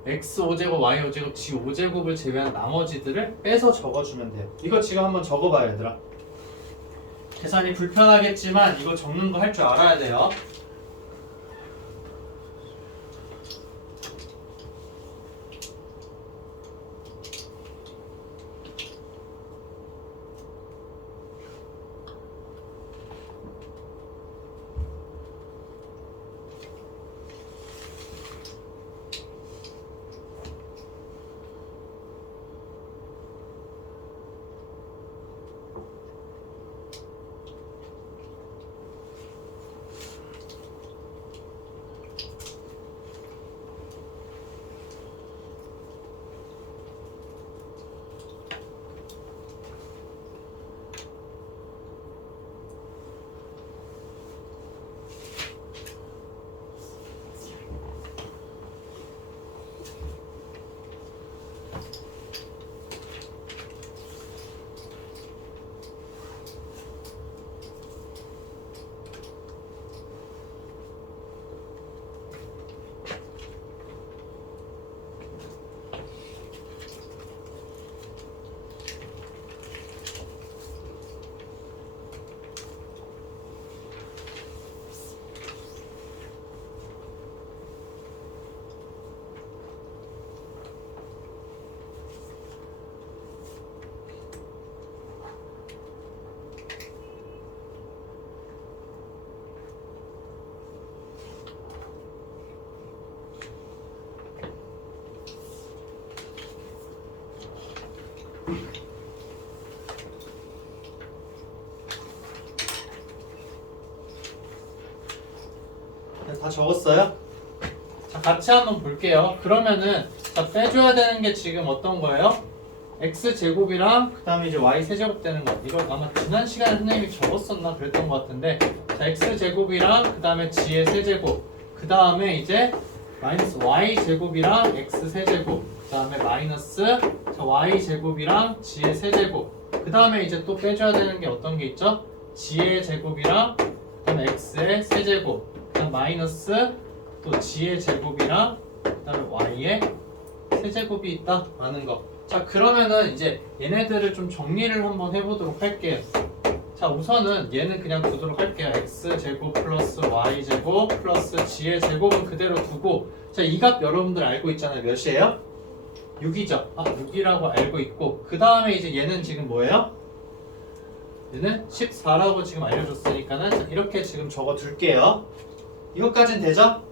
x 5제곱, y 5제곱, g 5제곱을 제외한 나머지들을 빼서 적어주면 돼요. 이거 지금 한번 적어봐요, 얘들아. 계산이 불편하겠지만 이거 적는 거 할 줄 알아야 돼요. 네, 다 적었어요? 자, 같이 한번 볼게요. 그러면은 자, 빼줘야 되는 게 지금 어떤 거예요? x제곱이랑 그 다음에 이제 y세제곱 되는 거. 이거 아마 지난 시간에 선생님이 적었었나 그랬던 것 같은데, 자, x제곱이랑 그 다음에 g의 세제곱, 그 다음에 이제 마이너스 y제곱이랑 x세제곱, 그 다음에 마이너스 자, y제곱이랑 g의 세제곱, 그 다음에 이제 또 빼줘야 되는 게 어떤 게 있죠? g의 제곱이랑 그 다음에 x의 세제곱, 그 다음 마이너스 또 g의 제곱이랑 그 다음에 y의 세제곱이 있다 라는 거. 자, 그러면은 이제 얘네들을 좀 정리를 한번 해보도록 할게요. 자, 우선은 얘는 그냥 두도록 할게요. x제곱 플러스 y제곱 플러스 g의 제곱은 그대로 두고, 자, 이 값 여러분들 알고 있잖아요. 몇이에요? 6이죠. 아, 6이라고 알고 있고, 그 다음에 이제 얘는 지금 뭐예요? 얘는 14라고 지금 알려줬으니까는 자, 이렇게 지금 적어둘게요. 이것까진 되죠?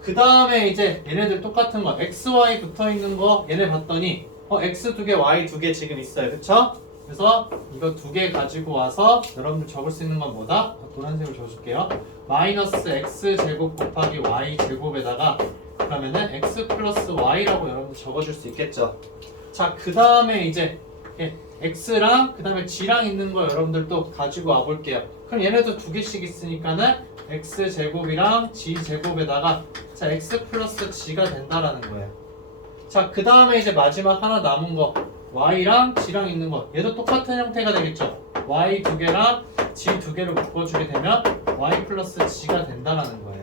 그 다음에 이제 얘네들 똑같은 거 x, y 붙어있는 거 얘네 봤더니 x 2개, y 2개 지금 있어요. 그쵸? 그래서 이거 2개 가지고 와서 여러분들 적을 수 있는 건 뭐다? 노란색으로 적어줄게요. 마이너스 x 제곱 곱하기 y 제곱에다가 그러면은 x 플러스 y라고 여러분들 적어줄 수 있겠죠. 자, 그 다음에 이제 x랑 그 다음에 g랑 있는 거 여러분들 또 가지고 와볼게요. 그럼 얘네도 2개씩 있으니까는 x 제곱이랑 g 제곱에다가 자, x 플러스 g가 된다라는 거예요. 자, 그 다음에 이제 마지막 하나 남은 거 y랑 g랑 있는 거 얘도 똑같은 형태가 되겠죠. y 2개랑 g 2개를 묶어주게 되면 y 플러스 g가 된다라는 거예요.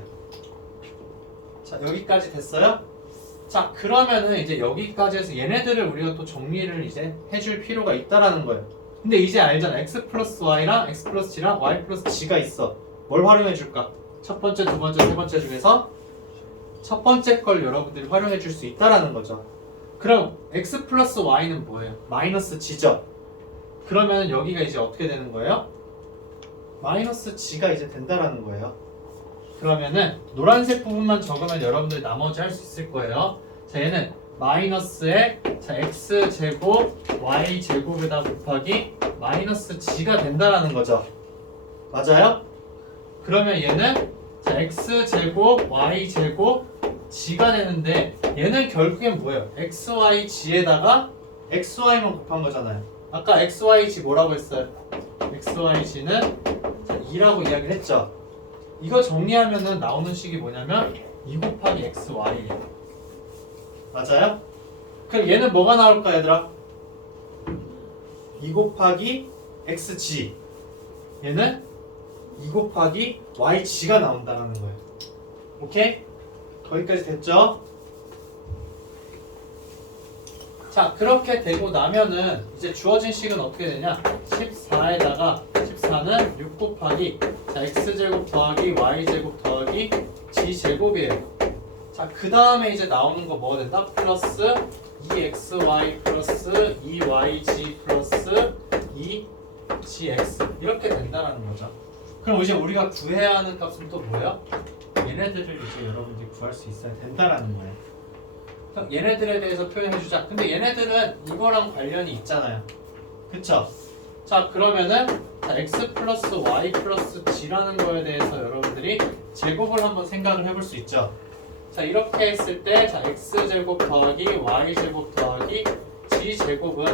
자, 여기까지 됐어요? 자, 그러면은 이제 여기까지 해서 얘네들을 우리가 또 정리를 이제 해줄 필요가 있다라는 거예요. 근데 이제 알잖아. x 플러스 y랑 x 플러스 g랑 y 플러스 g가 있어. 뭘 활용해 줄까? 첫 번째, 두 번째, 세 번째 중에서 첫 번째 걸 여러분들이 활용해 줄 수 있다라는 거죠. 그럼 x 플러스 y는 뭐예요? 마이너스 g죠. 그러면 여기가 이제 어떻게 되는 거예요? 마이너스 g가 이제 된다라는 거예요. 그러면은 노란색 부분만 적으면 여러분들 나머지 할 수 있을 거예요. 자, 얘는 마이너스에 자, x 제곱 y 제곱에다 곱하기 마이너스 g가 된다라는 거죠. 맞아요? 그러면 얘는 자, x 제곱 y 제곱 g가 되는데 얘는 결국엔 뭐예요? x, y, g에다가 x, y만 곱한 거잖아요. 아까 x, y, g 뭐라고 했어요? x, y, g는 자, 2라고 이야기를 했죠. 이거 정리하면은 나오는 식이 뭐냐면 2 곱하기 x, y예요. 맞아요? 그럼 얘는 뭐가 나올까 얘들아? 2 곱하기 xg. 얘는 2 곱하기 yg가 나온다는 거예요. 오케이? 거기까지 됐죠? 자, 그렇게 되고 나면은 이제 주어진 식은 어떻게 되냐? 14에다가 14는 6 곱하기 자, x제곱 더하기 y제곱 더하기 g제곱이에요. 자, 그 다음에 이제 나오는 거 뭐가 된다? 플러스 2xy 플러스 2yg 플러스 2gx 이렇게 된다라는 거죠. 그럼 이제 우리가 구해야 하는 값은 또 뭐예요? 얘네들을 이제 여러분들이 구할 수 있어야 된다라는 거예요. 그럼 얘네들에 대해서 표현해주자. 근데 얘네들은 이거랑 관련이 있잖아요. 그쵸? 자, 그러면은 자, x 플러스 y 플러스 g라는 거에 대해서 여러분들이 제곱을 한번 생각을 해볼 수 있죠. 자, 이렇게 했을 때 자, x제곱 더하기 y제곱 더하기 g제곱은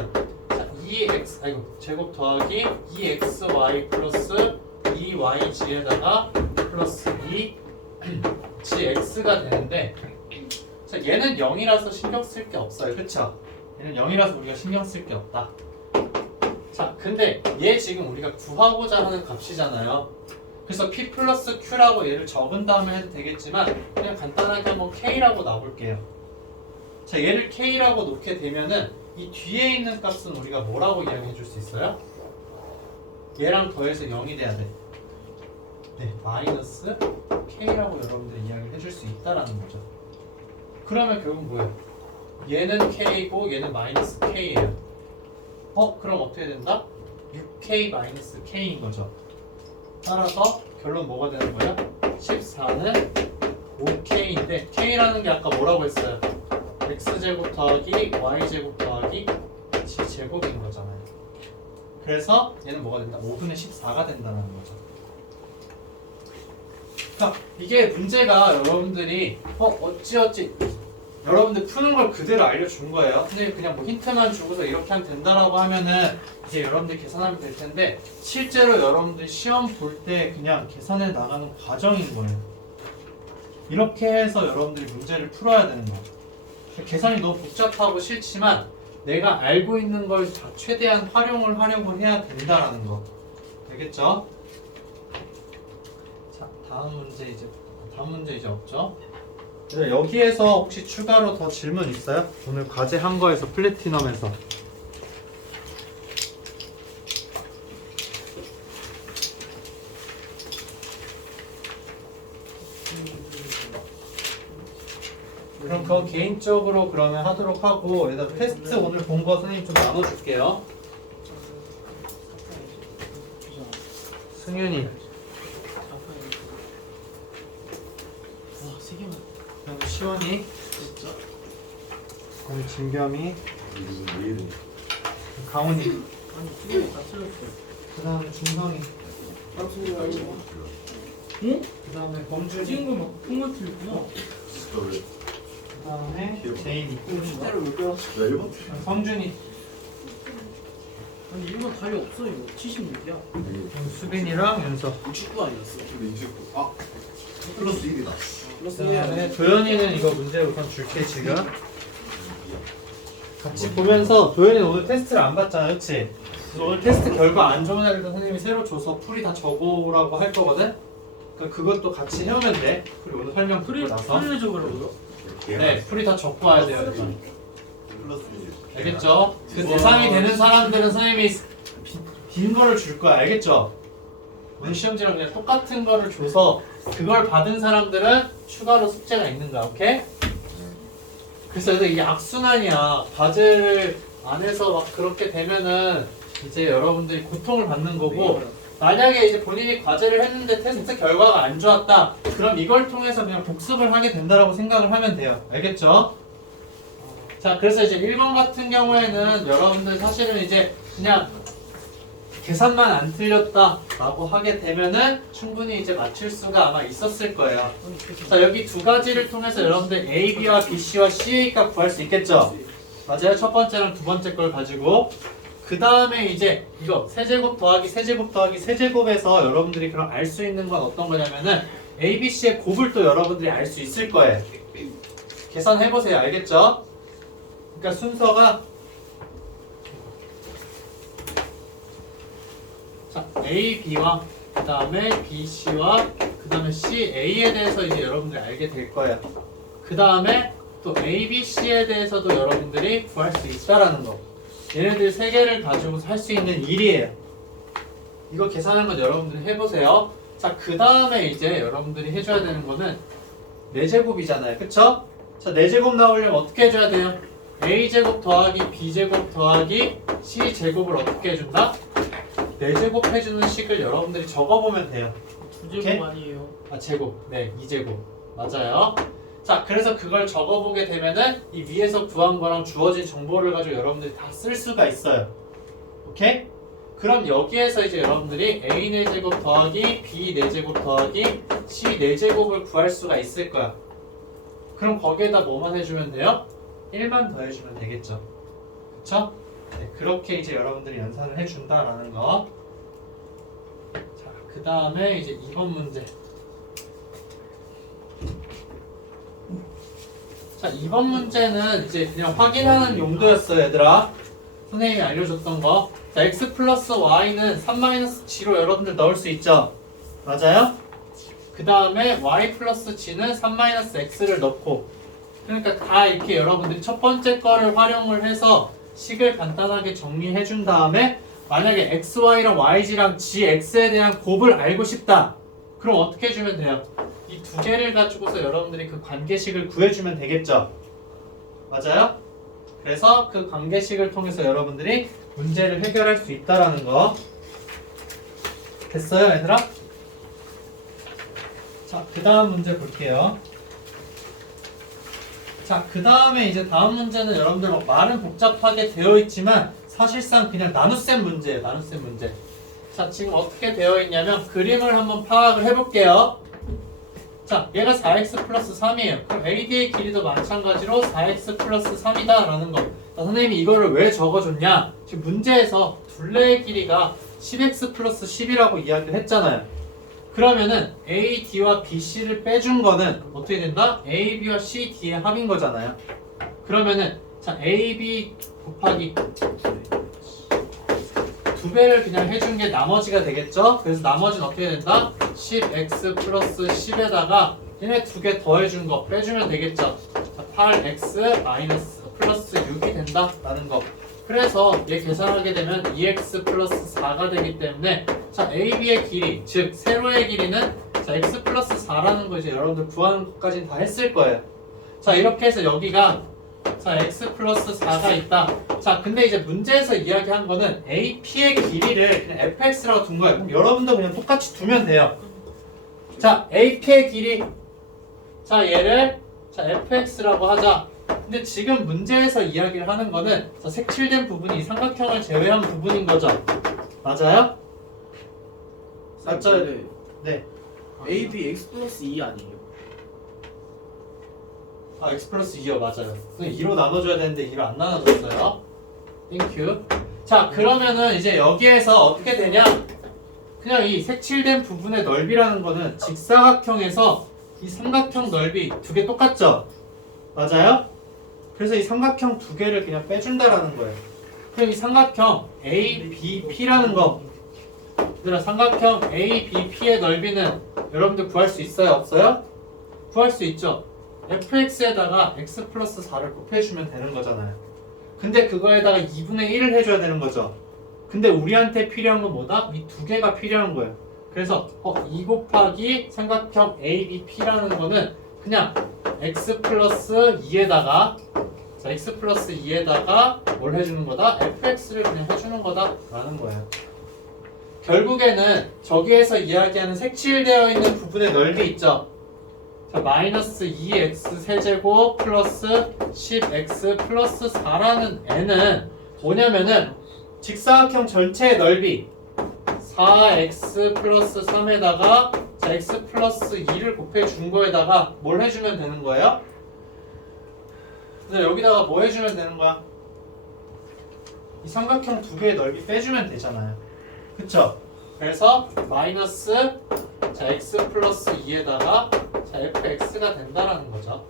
자, 2x 제곱 더하기 2xy 플러스 2yg에다가 플러스 2gx가 되는데 자, 얘는 0이라서 신경 쓸 게 없어요. 그쵸? 얘는 0이라서 우리가 신경 쓸 게 없다. 자, 근데 얘 지금 우리가 구하고자 하는 값이잖아요. 그래서 p 플러스 q라고 얘를 적은 다음에 해도 되겠지만 그냥 간단하게 한번 k라고 놔볼게요. 자, 얘를 k라고 놓게 되면은 이 뒤에 있는 값은 우리가 뭐라고 이야기해 줄 수 있어요? 얘랑 더해서 0이 돼야 돼. 네, 마이너스 k라고 여러분들 이야기를 해줄 수 있다라는 거죠. 그러면 결국 뭐예요? 얘는 k고 얘는 마이너스 k예요. 그럼 어떻게 된다? 6k 마이너스 k인 거죠. 따라서 결론 뭐가 되는 거예요? 14는 5k인데 k라는 게 아까 뭐라고 했어요? x제곱 더하기 y제곱 더하기 g제곱인 거잖아요. 그래서 얘는 뭐가 된다? 5분의 14가 된다는 거죠. 자, 이게 문제가 여러분들이 어찌어찌 여러분들 푸는 걸 그대로 알려준 거예요. 근데 그냥 뭐 힌트만 주고서 이렇게 하면 된다라고 하면은 이제 여러분들 계산하면 될 텐데 실제로 여러분들 시험 볼 때 그냥 계산해 나가는 과정인 거예요. 이렇게 해서 여러분들이 문제를 풀어야 되는 거예요. 계산이 너무 복잡하고 싫지만 내가 알고 있는 걸 다 최대한 활용을 하려고 해야 된다라는 거. 알겠죠? 자, 다음 문제 이제 없죠? 여기에서 혹시 추가로 더 질문 있어요? 오늘 과제 한 거에서 플래티넘에서. 그럼 그건 개인적으로 그러면 하도록 하고 얘들아 테스트 오늘 본 거 선생님 좀 나눠줄게요. 승윤이 와, 세 개만. 그다음에 시원이 진짜? 그다음에 진겸이 강훈이 아니, 세 개만 다 틀렸어. 그다음에 준성이 깜짝이야, 이거. 응? 그다음에 범준이 찍은 거막큰 거 틀렸구나. 그다음에 제인이 숫자를 못 배웠어. 성준이 아니, 이거 답이 없어, 이거. 76이야. 수빈이랑 윤서 69 아니었어. 플러스 1이다. 플러스 그다음에 도현이는 이거 문제 우선 줄게 지금 같이 보면서 도현이는 오늘 테스트를 안 봤잖아 그치? 그래서 오늘 테스트 결과 안 좋은 애들도 선생님이 새로 줘서 풀이 다 적어오라고 할 거거든? 그러니까 그것도 같이 해오면 돼 풀이 오늘 설명 듣고 나서 풀을 적으라고요? 네 풀이 다 적고 와야 돼요 여러분. 플러스 1. 알겠죠? 그 대상이 되는 사람들은 선생님이 빈 거를 줄 거야 알겠죠? 오늘 시험지랑 그냥 똑같은 거를 줘서 그걸 받은 사람들은 추가로 숙제가 있는 거야 오케이? 그래서 이게 악순환이야. 과제를 안 해서 막 그렇게 되면은 이제 여러분들이 고통을 받는 거고 만약에 이제 본인이 과제를 했는데 테스트 결과가 안 좋았다. 그럼 이걸 통해서 그냥 복습을 하게 된다라고 생각을 하면 돼요. 알겠죠? 자, 그래서 이제 1번 같은 경우에는 여러분들 사실은 이제 그냥 계산만 안 틀렸다라고 하게 되면은 충분히 이제 맞출 수가 아마 있었을 거예요. 자, 여기 두 가지를 통해서 여러분들 A, B와 B, C와 C의 값 구할 수 있겠죠? 맞아요. 첫 번째랑 두 번째 걸 가지고 그 다음에 이제 이거 세제곱 더하기 세제곱 더하기 세제곱에서 여러분들이 그럼 알 수 있는 건 어떤 거냐면은 A, B, C의 곱을 또 여러분들이 알 수 있을 거예요. 계산해보세요. 알겠죠? 그러니까 순서가 자, A, B와 그 다음에 B, C와 그 다음에 C, A에 대해서 이제 여러분들이 알게 될 거예요. 그 다음에 또 A, B, C에 대해서도 여러분들이 구할 수 있다라는 거. 얘네들 세 개를 가지고서 할 수 있는 일이에요. 이거 계산한 건 여러분들이 해보세요. 자, 그 다음에 이제 여러분들이 해줘야 되는 거는 4제곱이잖아요. 그쵸? 자, 4제곱 나오려면 어떻게 해줘야 돼요? A제곱 더하기 B제곱 더하기 C제곱을 어떻게 해준다? 4제곱 해주는 식을 여러분들이 적어보면 돼요. 2제곱 아니에요. 아, 제곱. 네, 2제곱. 맞아요. 자, 그래서 그걸 적어보게 되면은 이 위에서 구한 거랑 주어진 정보를 가지고 여러분들이 다 쓸 수가 있어요. 오케이? 그럼 여기에서 이제 여러분들이 A 4제곱 더하기 B 4제곱 더하기 C 4제곱을 구할 수가 있을 거야. 그럼 거기에다 뭐만 해주면 돼요? 1만 더 해주면 되겠죠. 그쵸? 네, 그렇게 이제 여러분들이 연산을 해준다라는 거. 자, 그 다음에 이제 2번 문제. 자, 2번 문제는 이제 그냥 확인하는 용도였어요, 얘들아. 선생님이 알려줬던 거. 자, x 플러스 y는 3-g로 여러분들 넣을 수 있죠? 맞아요? 그 다음에 y 플러스 g는 3-x를 넣고 그러니까 다 이렇게 여러분들이 첫 번째 거를 활용을 해서 식을 간단하게 정리해 준 다음에 만약에 xy랑 yg랑 gx에 대한 곱을 알고 싶다. 그럼 어떻게 해주면 돼요? 이 두 개를 가지고서 여러분들이 그 관계식을 구해주면 되겠죠? 맞아요? 그래서 그 관계식을 통해서 여러분들이 문제를 해결할 수 있다라는 거. 됐어요, 얘들아? 자, 그 다음 문제 볼게요. 자, 그 다음에 이제 다음 문제는 여러분들 뭐 말은 복잡하게 되어 있지만 사실상 그냥 나눗셈 문제예요, 나눗셈 문제. 자, 지금 어떻게 되어 있냐면 그림을 한번 파악을 해볼게요. 자, 얘가 4x 플러스 3이에요. 그럼 AD의 길이도 마찬가지로 4x 플러스 3이다 라는 거. 자, 선생님이 이거를 왜 적어줬냐? 지금 문제에서 둘레의 길이가 10x 플러스 10이라고 이야기를 했잖아요. 그러면은 AD와 BC를 빼준 거는 어떻게 된다? AB와 CD의 합인 거잖아요. 그러면은 자, AB 곱하기 2배를 그냥 해준 게 나머지가 되겠죠? 그래서 나머지는 어떻게 된다? 10x 플러스 10에다가 얘네 2개 더해준 거 빼주면 되겠죠? 자, 8x 마이너스 플러스 6이 된다 라는 거. 그래서 얘 계산하게 되면 2x 플러스 4가 되기 때문에 자, AB의 길이, 즉 세로의 길이는 자, x 플러스 4라는 거 이제 여러분들 구하는 것까지는 다 했을 거예요. 자, 이렇게 해서 여기가 자, x 플러스 4가 있다. 자, 근데 이제 문제에서 이야기한 거는 AP의 길이를 그냥 fx라고 둔 거예요. 그럼 여러분도 그냥 똑같이 두면 돼요. 자, AP의 길이 자, 얘를 자, fx라고 하자. 근데 지금 문제에서 이야기를 하는 거는 자, 색칠된 부분이 이 삼각형을 제외한 부분인 거죠. 맞아요? 맞죠? 네. AB X 플러스 2 아니에요? 아, x 플러스 2요. 맞아요. 2로 나눠줘야 되는데 2로 안 나눠줬어요. 땡큐. 자, 그러면은 이제 여기에서 어떻게 되냐? 그냥 이 색칠된 부분의 넓이라는 거는 직사각형에서 이 삼각형 넓이 두 개 똑같죠? 맞아요? 그래서 이 삼각형 두 개를 그냥 빼준다라는 거예요. 그럼 이 삼각형 ABP라는 거, 얘들아, 삼각형 ABP의 넓이는 여러분들 구할 수 있어요? 없어요? 구할 수 있죠? fx에다가 x 플러스 4를 곱해주면 되는 거잖아요. 근데 그거에다가 2분의 1을 해줘야 되는 거죠. 근데 우리한테 필요한 건 뭐다? 이 두 개가 필요한 거예요. 그래서 2 곱하기 삼각형 ABP라는 거는 그냥 x 플러스 2에다가 자, x 플러스 2에다가 뭘 해주는 거다? fx를 그냥 해주는 거다 라는 거예요. 결국에는 저기에서 이야기하는 색칠되어 있는 부분의 넓이 있죠? 자, 마이너스 2x 세제곱 플러스 10x 플러스 4라는 n은 뭐냐면은 직사각형 전체의 넓이 4x 플러스 3에다가 자, x 플러스 2를 곱해준 거에다가 뭘 해주면 되는 거예요? 근데 여기다가 뭐 해주면 되는 거야? 이 삼각형 두 개의 넓이 빼주면 되잖아요. 그쵸? 그래서 마이너스 자, x 플러스 2에다가 자, fx가 된다라는 거죠.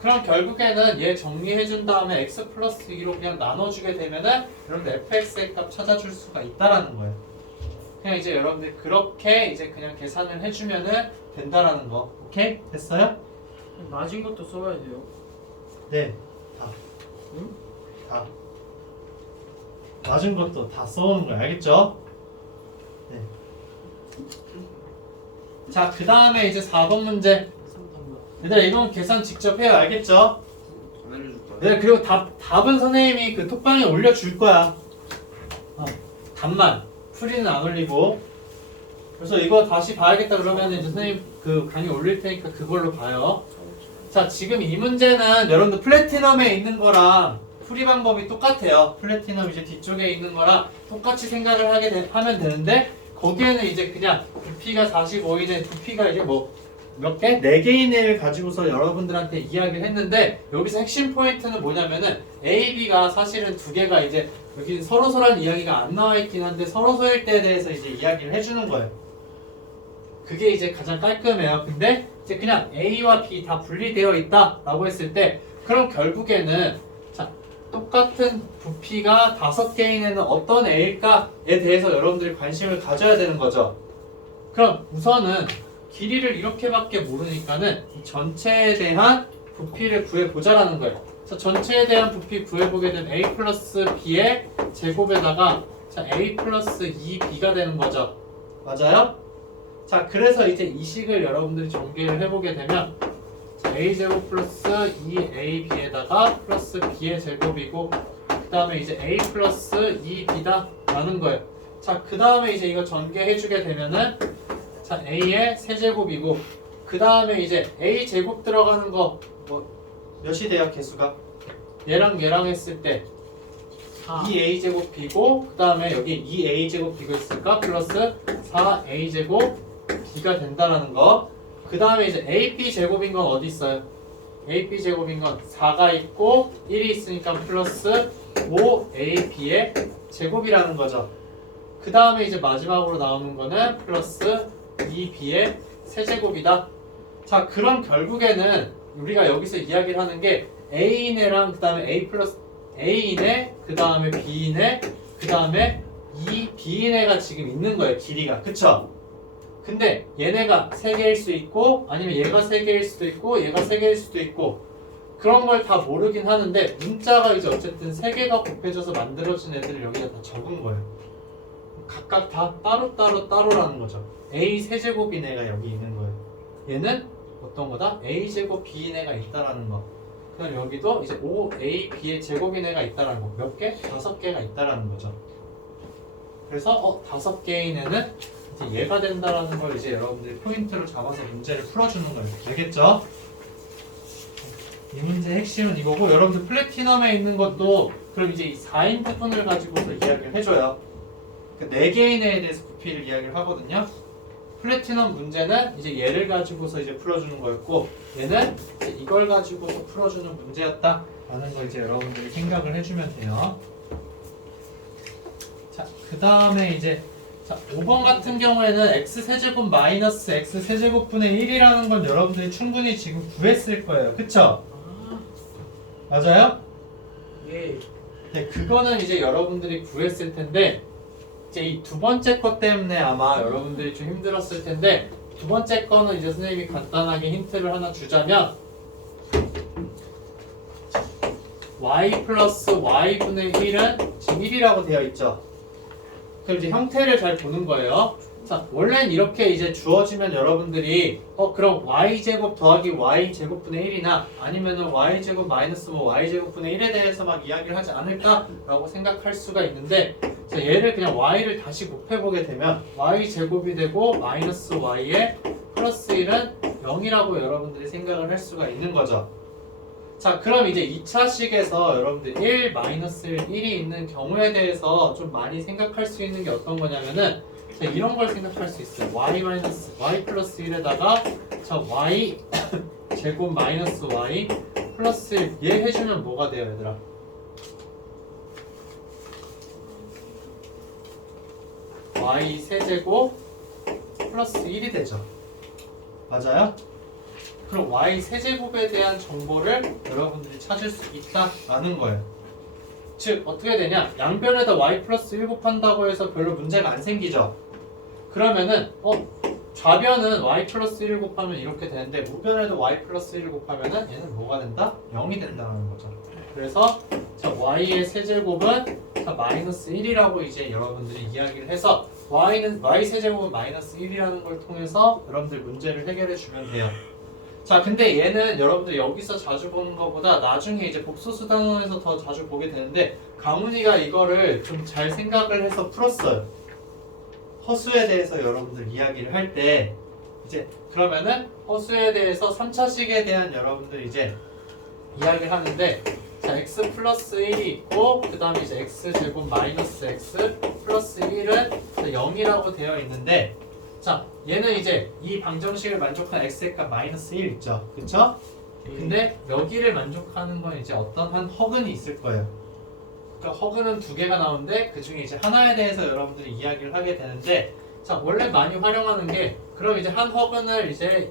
그럼 결국에는 얘 정리해준 다음에 x 플러스 2로 그냥 나눠주게 되면은 여러분들 fx의 값 찾아줄 수가 있다라는 거예요. 그냥 이제 여러분들 그렇게 이제 그냥 계산을 해주면은 된다라는 거. 오케이? 됐어요? 맞은 것도 써봐야 돼요. 네. 다. 응? 다. 맞은 것도 다 써오는 거야. 알겠죠? 네. 자, 그 다음에 이제 4번 문제. 얘들아, 이건 계산 직접 해요. 알겠죠? 안 알려줄 거야. 네, 그리고 답은 선생님이 그 톡방에 올려줄 거야. 답만. 풀이는 안 올리고. 그래서 이거 다시 봐야겠다 그러면 이제 선생님 그 강의 올릴 테니까 그걸로 봐요. 자, 지금 이 문제는 여러분들 플래티넘에 있는 거랑 풀이 방법이 똑같아요. 플래티넘 이제 뒤쪽에 있는 거랑 똑같이 생각을 하면 되는데 거기에는 이제 그냥 부피가 45인에 부피가 이제 뭐 몇 개? 4개인 애를 가지고서 여러분들한테 이야기를 했는데 여기서 핵심 포인트는 뭐냐면은 A, B가 사실은 두 개가 이제 여기 서로서라는 이야기가 안 나와 있긴 한데 서로서일 때에 대해서 이제 이야기를 해주는 거예요. 그게 이제 가장 깔끔해요. 근데 이제 그냥 A와 B 다 분리되어 있다라고 했을 때 그럼 결국에는 자, 똑같은 부피가 5개인 애는 어떤 애일까에 대해서 여러분들이 관심을 가져야 되는 거죠. 그럼 우선은 길이를 이렇게밖에 모르니까는 이 전체에 대한 부피를 구해보자라는 거예요. 자, 전체에 대한 부피 구해보게 되면 A 플러스 B의 제곱에다가 자, A 플러스 2B가 되는 거죠. 맞아요? 자, 그래서 이제 이 식을 여러분들이 전개를 해보게 되면 자, A제곱 플러스 2AB에다가 플러스 B의 제곱이고 그 다음에 이제 A 플러스 2B다 라는 거예요. 자, 그 다음에 이제 이거 전개해주게 되면은 자, A의 세제곱이고 그 다음에 이제 A 제곱 들어가는 거 뭐 몇이 돼요 개수가? 얘랑 얘랑 했을 때 2A 제곱 B고 그 다음에 여기 2A 제곱 B가 있으니까 플러스 4A 제곱 B가 된다라는 거. 그 다음에 이제 AP 제곱인 건 어디 있어요? AP 제곱인 건 4가 있고 1이 있으니까 플러스 5AB의 제곱이라는 거죠. 그 다음에 이제 마지막으로 나오는 거는 플러스 2B의 세제곱이다. 자, 그럼 결국에는 우리가 여기서 이야기를 하는 게 A인애랑 그 다음에 A 플러스 A인애, 그 다음에 B인애, 그 다음에 이 B인애가 지금 있는 거예요. 길이가. 그쵸? 근데 얘네가 3개일 수 있고 아니면 얘가 3개일 수도 있고 얘가 3개일 수도 있고 그런 걸 다 모르긴 하는데 문자가 이제 어쨌든 3개가 곱해져서 만들어진 애들을 여기다 다 적은 거예요. 각각 다 따로라는 거죠. A 세제곱인 애가 여기 있는 거예요. 얘는 어떤 거다? A 제곱 B인 애가 있다라는 거. 그럼 여기도 이제 5A B의 제곱인 애가 있다라는 거. 몇 개? 5개가 있다라는 거죠. 그래서 5개인 애는 이제 얘가 된다라는 걸 이제 여러분들이 포인트로 잡아서 문제를 풀어주는 거예요. 알겠죠? 이 문제의 핵심은 이거고 여러분들 플래티넘에 있는 것도 그럼 이제 이 4인 부분을 가지고서 이야기를 해줘요. 그 4개인 애에 대해서 부피를 이야기를 하거든요. 플래티넘 문제는 이제 얘를 가지고서 이제 풀어주는 거였고 얘는 이제 이걸 가지고서 풀어주는 문제였다라는 거 이제 여러분들이 생각을 해주면 돼요. 자, 그 다음에 이제 자, 5번 같은 경우에는 x세제곱 마이너스 x세제곱분의 1이라는 건 여러분들이 충분히 지금 구했을 거예요. 그쵸? 맞아요? 예. 네, 그거는 이제 여러분들이 구했을 텐데 이제 이 두 번째 것 때문에 아마 여러분들이 좀 힘들었을 텐데 두 번째 거는 이제 선생님이 간단하게 힌트를 하나 주자면 y 플러스 y분의 1은 지금 1이라고 되어 있죠. 그럼 이제 형태를 잘 보는 거예요. 자, 원래는 이렇게 이제 주어지면 여러분들이 그럼 y제곱 더하기 y제곱분의 1이나 아니면은 y제곱 마이너스 y제곱분의 1에 대해서 막 이야기를 하지 않을까라고 생각할 수가 있는데 자, 얘를 그냥 y를 다시 곱해보게 되면 y제곱이 되고 마이너스 y에 플러스 1은 0이라고 여러분들이 생각을 할 수가 있는 거죠. 자, 그럼 이제 2차식에서 여러분들 1, 마이너스 1, 1이 있는 경우에 대해서 좀 많이 생각할 수 있는 게 어떤 거냐면은 자, 이런 걸 생각할 수 있어요. y 플러스 1에다가 자, y 제곱 마이너스 y 플러스 1 얘 해주면 뭐가 돼요, 얘들아? y 세제곱 플러스 1이 되죠. 맞아요? 그럼 y 세제곱에 대한 정보를 여러분들이 찾을 수 있다라는 거예요. 즉 어떻게 되냐? 양변에다 y 플러스 1 곱한다고 해서 별로 문제가 안 생기죠. 그러면은 좌변은 y 플러스 1 곱하면 이렇게 되는데 우변에도 y 플러스 1 곱하면은 얘는 뭐가 된다? 0이 된다는 거죠. 그래서 자, y의 세제곱은 자, 마이너스 1이라고 이제 여러분들이 이야기를 해서 y 세제곱은 마이너스 1이라는 걸 통해서 여러분들 문제를 해결해 주면 돼요. 자, 근데 얘는 여러분들 여기서 자주 보는 것보다 나중에 이제 복소수단원에서 더 자주 보게 되는데 강훈이가 이거를 좀 잘 생각을 해서 풀었어요. 허수에 대해서 여러분들 이야기를 할 때 이제 그러면은 허수에 대해서 3차식에 대한 여러분들 이제 이야기를 하는데 자, x 플러스 1이 있고 그 다음에 이제 x 제곱 마이너스 x 플러스 1은 0이라고 되어 있는데 자, 얘는 이제 이 방정식을 만족한 x의 값 마이너스 1 있죠. 그쵸? 근데 여기를 만족하는 건 이제 어떤 한 허근이 있을 거예요. 그러니까 허근은 2개가 나오는데 그 중에 이제 하나에 대해서 여러분들이 이야기를 하게 되는데 자, 원래 많이 활용하는 게 그럼 이제 한 허근을 이제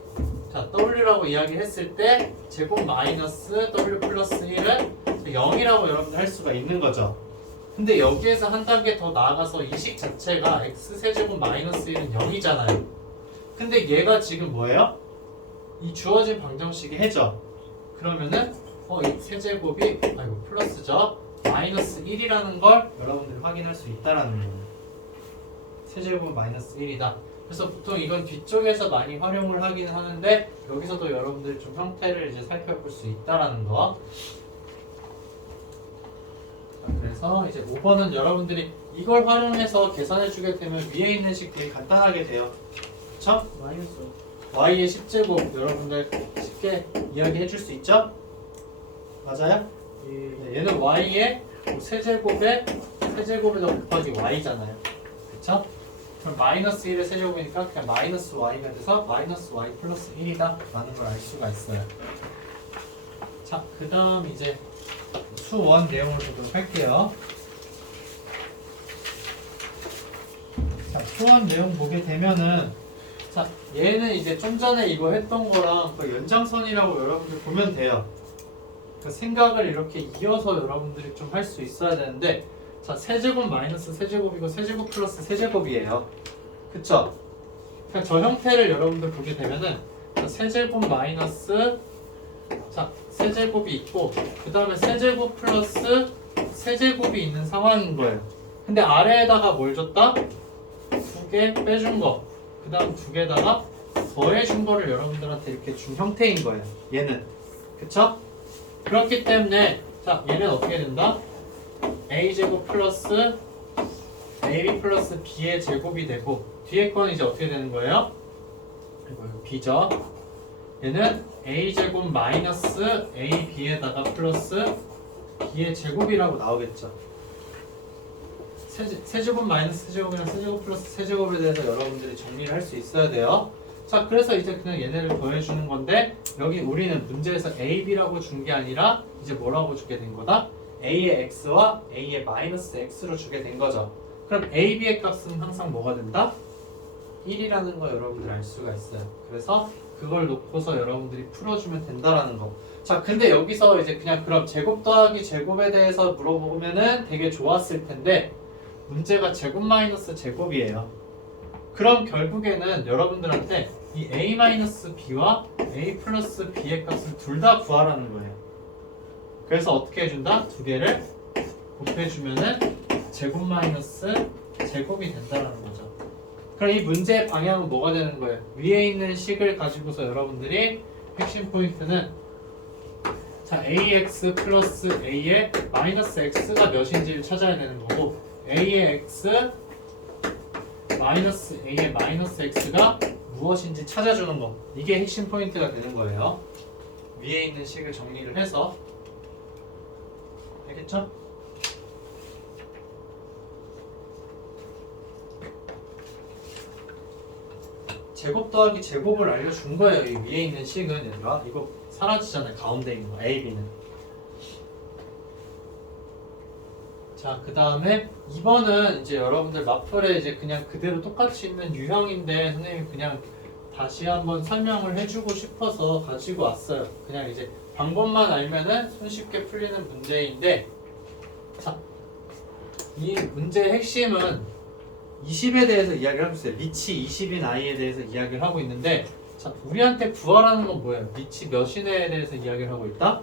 자, w라고 이야기를 했을 때 제곱 마이너스 w 플러스 1은 0이라고 여러분들 할 수가 있는 거죠. 근데 여기에서 한 단계 더 나아가서 이 식 자체가 x세제곱 마이너스 1은 0이잖아요. 근데 얘가 지금 뭐예요? 이 주어진 방정식의 해죠. 그러면은 이 세제곱이 플러스죠. 마이너스 1이라는 걸 여러분들이 확인할 수 있다라는 거예요. 세제곱은 마이너스 1이다. 그래서 보통 이건 뒤쪽에서 많이 활용을 하긴 하는데 여기서도 여러분들이 좀 형태를 이제 살펴볼 수 있다라는 거. 그래서 이제 5번은 여러분들이 이걸 활용해서 계산해주게 되면 위에 있는 식 되게 간단하게 돼요. 그쵸? 마이너스 y의 10제곱 여러분들 쉽게 이야기해줄 수 있죠? 맞아요? 예. 네, 얘는 y의 세제곱에 곱하기 y잖아요. 그쵸? 그럼 마이너스 1의 세제곱이니까 그냥 마이너스 y가 돼서 마이너스 y 플러스 1이다 라는 걸 알 수가 있어요. 자, 그 다음 이제 수원 내용을 보도록 할게요. 자, 수원 내용 보게 되면은 자, 얘는 이제 좀 전에 이거 했던 거랑 그 연장선이라고 여러분들 보면 돼요. 그 생각을 이렇게 이어서 여러분들이 좀 할 수 있어야 되는데, 자, 세제곱 마이너스 세제곱이고 세제곱 플러스 세제곱이에요. 그쵸? 그러니까 저 형태를 여러분들 보게 되면은 자, 세제곱 마이너스 자, 세제곱이 있고 그 다음에 세제곱 플러스 세제곱이 있는 상황인 거예요. 근데 아래에다가 뭘 줬다? 2개 빼준 거, 그 다음 2개다가 더해준 거를 여러분들한테 이렇게 준 형태인 거예요. 얘는. 그쵸? 그렇기 때문에 자, 얘는 어떻게 된다? a제곱 플러스 ab 플러스 b의 제곱이 되고 뒤에 건 이제 어떻게 되는 거예요? 이거 b죠. 얘는 a제곱 마이너스 ab에다가 플러스 b의 제곱이라고 나오겠죠. 세제곱 마이너스 세제곱이랑 세제곱 플러스 세제곱에 대해서 여러분들이 정리를 할 수 있어야 돼요. 자, 그래서 이제 그냥 얘네를 더해주는 건데 여기 우리는 문제에서 ab라고 준 게 아니라 이제 뭐라고 주게 된 거다? a의 x와 a의 마이너스 x로 주게 된 거죠. 그럼 ab의 값은 항상 뭐가 된다? 1이라는 거 여러분들 알 수가 있어요. 그래서 그걸 놓고서 여러분들이 풀어주면 된다라는 거. 자, 근데 여기서 이제 그냥 그럼 제곱 더하기 제곱에 대해서 물어보면은 되게 좋았을 텐데 문제가 제곱 마이너스 제곱이에요. 그럼 결국에는 여러분들한테 이 a 마이너스 b와 a 플러스 b의 값을 둘 다 구하라는 거예요. 그래서 어떻게 해준다? 두 개를 곱해주면은 제곱 마이너스 제곱이 된다라는 거죠. 그럼 이 문제의 방향은 뭐가 되는 거예요? 위에 있는 식을 가지고서 여러분들이 핵심 포인트는 자, ax 플러스 a의 마이너스 x가 몇인지를 찾아야 되는 거고 a의 x 마이너스 a의 마이너스 x가 무엇인지 찾아주는 거, 이게 핵심 포인트가 되는 거예요. 위에 있는 식을 정리를 해서. 알겠죠? 제곱 더하기 제곱을 알려준 거예요. 이 위에 있는 식은. 얘들아, 이거 사라지잖아요. 가운데 있는 거 a, b는. 자, 그 다음에 2번은 이제 여러분들 마플에 이제 그냥 그대로 똑같이 있는 유형인데 선생님이 그냥 다시 한번 설명을 해주고 싶어서 가지고 왔어요. 그냥 이제 방법만 알면은 손쉽게 풀리는 문제인데, 자, 이 문제의 핵심은 20에 대해서 이야기를 하고 있어요. 리치 20인 아이에 대해서 이야기를 하고 있는데, 자, 우리한테 구하라는 건 뭐예요? 리치 몇인에 대해서 이야기를 하고 있다?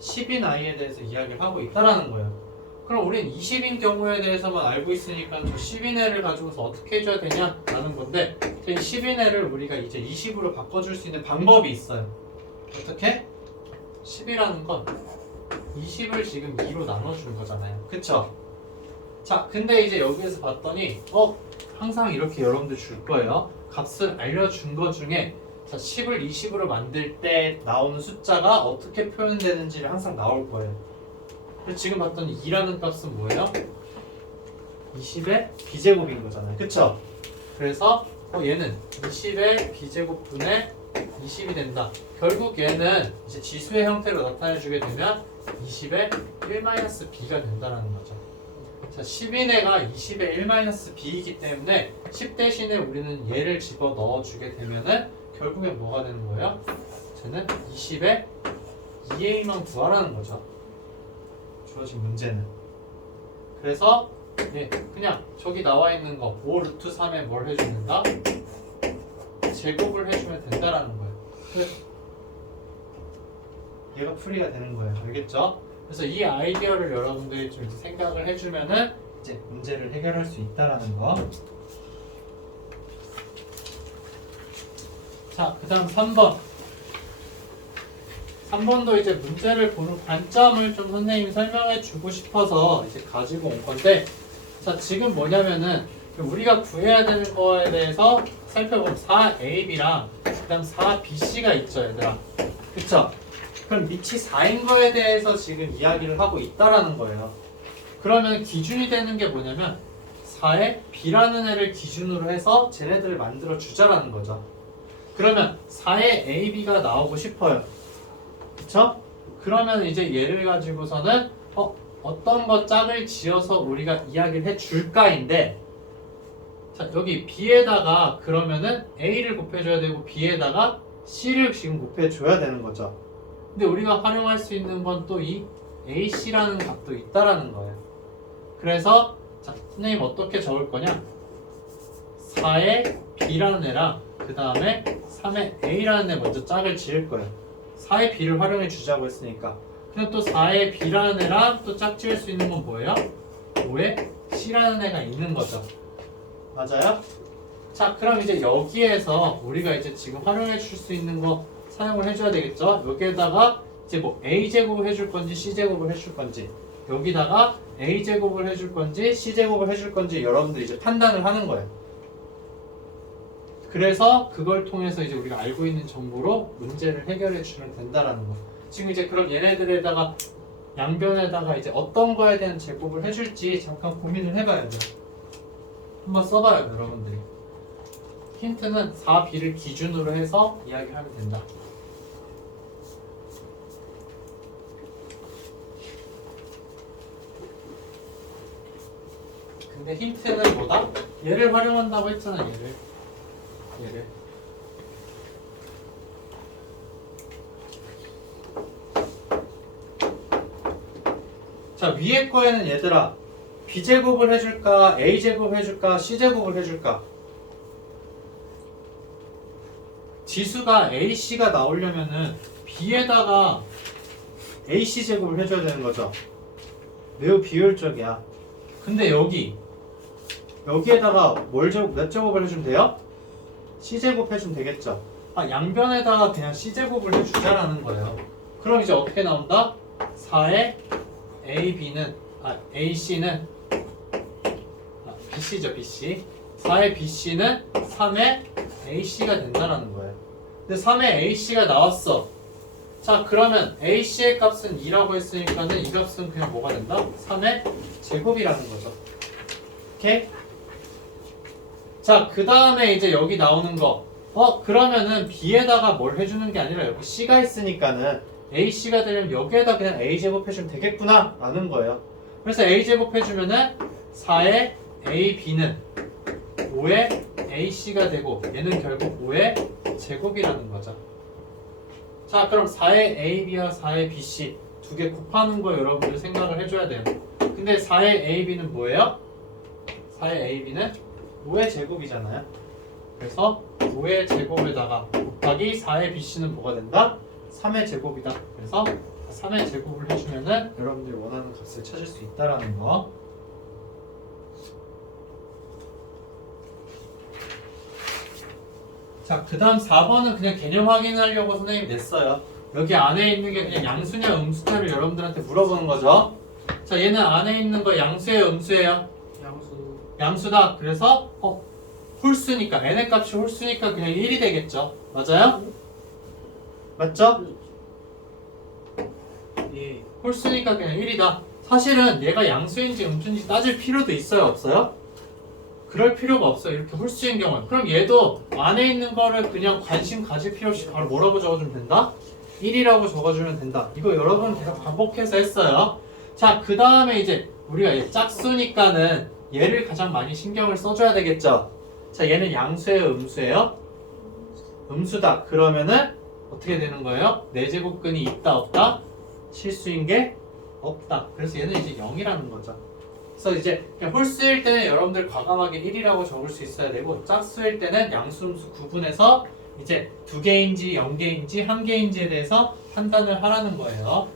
10인 아이에 대해서 이야기를 하고 있다라는 거예요. 그럼 우린 20인 경우에 대해서만 알고 있으니까 저 10인 애를 가지고서 어떻게 해줘야 되냐? 라는 건데, 이 10인 애를 우리가 이제 20으로 바꿔줄 수 있는 방법이 있어요. 어떻게? 10이라는 건 20을 지금 2로 나눠준 거잖아요. 그쵸? 자, 근데 이제 여기에서 봤더니 항상 이렇게 여러분들 줄 거예요. 값을 알려준 거 중에 자, 10을 20으로 만들 때 나오는 숫자가 어떻게 표현되는지를 항상 나올 거예요. 그래서 지금 봤더니 2라는 값은 뭐예요? 20의 b제곱인 거잖아요. 그쵸? 그래서 얘는 20의 b제곱분의 20이 된다. 결국 얘는 이제 지수의 형태로 나타내주게 되면 20의 1-b가 된다는 거죠. 자, 10인애가 20의 1-b이기 때문에 10 대신에 우리는 얘를 집어 넣어주게 되면은 결국엔 뭐가 되는 거예요? 쟤는 20의 2a만 구하라는 거죠. 주어진 문제는. 그래서 그냥 저기 나와 있는 거 5 루트 3에 뭘 해주는다? 제곱을 해주면 된다라는 거예요. 얘가 풀이가 되는 거예요. 알겠죠? 그래서 이 아이디어를 여러분들이 좀 생각을 해주면은 이제 문제를 해결할 수 있다라는 거. 자, 그 다음 3번. 3번도 이제 문제를 보는 관점을 좀 선생님이 설명해 주고 싶어서 이제 가지고 온 건데, 자, 지금 뭐냐면은 우리가 구해야 되는 거에 대해서 살펴보면 4ab랑 그 다음 4bc가 있죠, 얘들아. 그쵸? 그럼 밑이 4인 거에 대해서 지금 이야기를 하고 있다라는 거예요. 그러면 기준이 되는 게 뭐냐면 4에 B라는 애를 기준으로 해서 쟤네들을 만들어 주자라는 거죠. 그러면 4에 A, B가 나오고 싶어요. 그쵸? 그러면 이제 얘를 가지고서는 어떤 거 짝을 지어서 우리가 이야기를 해줄까인데, 자 여기 B에다가 그러면은 A를 곱해줘야 되고 B에다가 C를 지금 곱해줘야 되는 거죠. 근데 우리가 활용할 수 있는 건 또 이 AC라는 값도 있다라는 거예요. 그래서 자 선생님 어떻게 적을 거냐, 4에 B라는 애랑 그 다음에 3에 A라는 애 먼저 짝을 지을 거예요. 4의 B를 활용해 주자고 했으니까. 근데 또 4의 B라는 애랑 또 짝 지을 수 있는 건 뭐예요? 5의 C라는 애가 있는 거죠. 맞아요? 자 그럼 이제 여기에서 우리가 이제 지금 활용해 줄 수 있는 거 사용을 해줘야 되겠죠? 여기에다가 이제 뭐 A제곱을 해줄 건지 C제곱을 해줄 건지, 여기다가 A제곱을 해줄 건지 C제곱을 해줄 건지 여러분들이 이제 판단을 하는 거예요. 그래서 그걸 통해서 이제 우리가 알고 있는 정보로 문제를 해결해 주면 된다라는 거. 지금 이제 그럼 얘네들에다가 양변에다가 이제 어떤 거에 대한 제곱을 해줄지 잠깐 고민을 해봐야 돼요. 한번 써봐요, 여러분들이. 힌트는 4B를 기준으로 해서 이야기하면 된다. 근데 힌트는 뭐다? 얘를 활용한다고 했잖아, 얘를. 자 위에 거에는 얘들아 B제곱을 해줄까 A제곱 해줄까 C제곱을 해줄까? 지수가 AC가 나오려면은 B에다가 AC제곱을 해줘야 되는 거죠. 매우 비효율적이야. 근데 여기에다가 몇 제곱을 해주면 돼요? C제곱 해주면 되겠죠. 양변에다가 그냥 C제곱을 해주자라는 거예요. 그럼 이제 어떻게 나온다? 4의 AC는 BC죠, BC. 4의 BC는 3의 AC가 된다라는 거예요. 근데 3의 AC가 나왔어. 자, 그러면 AC의 값은 2라고 했으니까는 이 값은 그냥 뭐가 된다? 3의 제곱이라는 거죠. 오케이? 자, 그 다음에 이제 여기 나오는 거. 그러면은 B에다가 뭘 해주는 게 아니라 여기 C가 있으니까는 AC가 되려면 여기에다 그냥 A제곱 해주면 되겠구나 라는 거예요. 그래서 A제곱 해주면은 4의 AB는 5의 AC가 되고 얘는 결국 5의 제곱이라는 거죠. 자, 그럼 4의 AB와 4의 BC 두 개 곱하는 거 여러분들 생각을 해줘야 돼요. 근데 4의 AB는 뭐예요? 4의 AB는 5의 제곱이잖아요. 그래서 5의 제곱에다가 곱하기 4의 BC는 뭐가 된다? 3의 제곱이다. 그래서 3의 제곱을 해주면은 여러분들이 원하는 값을 찾을 수 있다라는 거. 자, 그 다음 4번은 그냥 개념 확인하려고 선생님이 냈어요. 여기 안에 있는 게 그냥 양수냐 음수냐를 여러분들한테 물어보는 거죠. 자, 얘는 안에 있는 거 양수예요, 음수예요? 양수다. 그래서 홀수니까 n의 값이 홀수니까 그냥 1이 되겠죠. 맞아요? 맞죠? 예. 홀수니까 그냥 1이다. 사실은 얘가 양수인지 음수인지 따질 필요도 있어요, 없어요? 그럴 필요가 없어요. 이렇게 홀수인 경우에. 그럼 얘도 안에 있는 거를 그냥 관심 가질 필요 없이 바로 뭐라고 적어주면 된다? 1이라고 적어주면 된다. 이거 여러분 계속 반복해서 했어요. 자, 그 다음에 이제 우리가 얘 짝수니까는 얘를 가장 많이 신경을 써줘야 되겠죠. 자, 얘는 양수예요, 음수예요? 음수다. 그러면은 어떻게 되는 거예요? 4제곱근이 있다, 없다? 실수인 게 없다. 그래서 얘는 이제 0이라는 거죠. 그래서 이제 그냥 홀수일 때는 여러분들 과감하게 1이라고 적을 수 있어야 되고, 짝수일 때는 양수, 음수 구분해서 이제 2개인지 0개인지 1개인지에 대해서 판단을 하라는 거예요.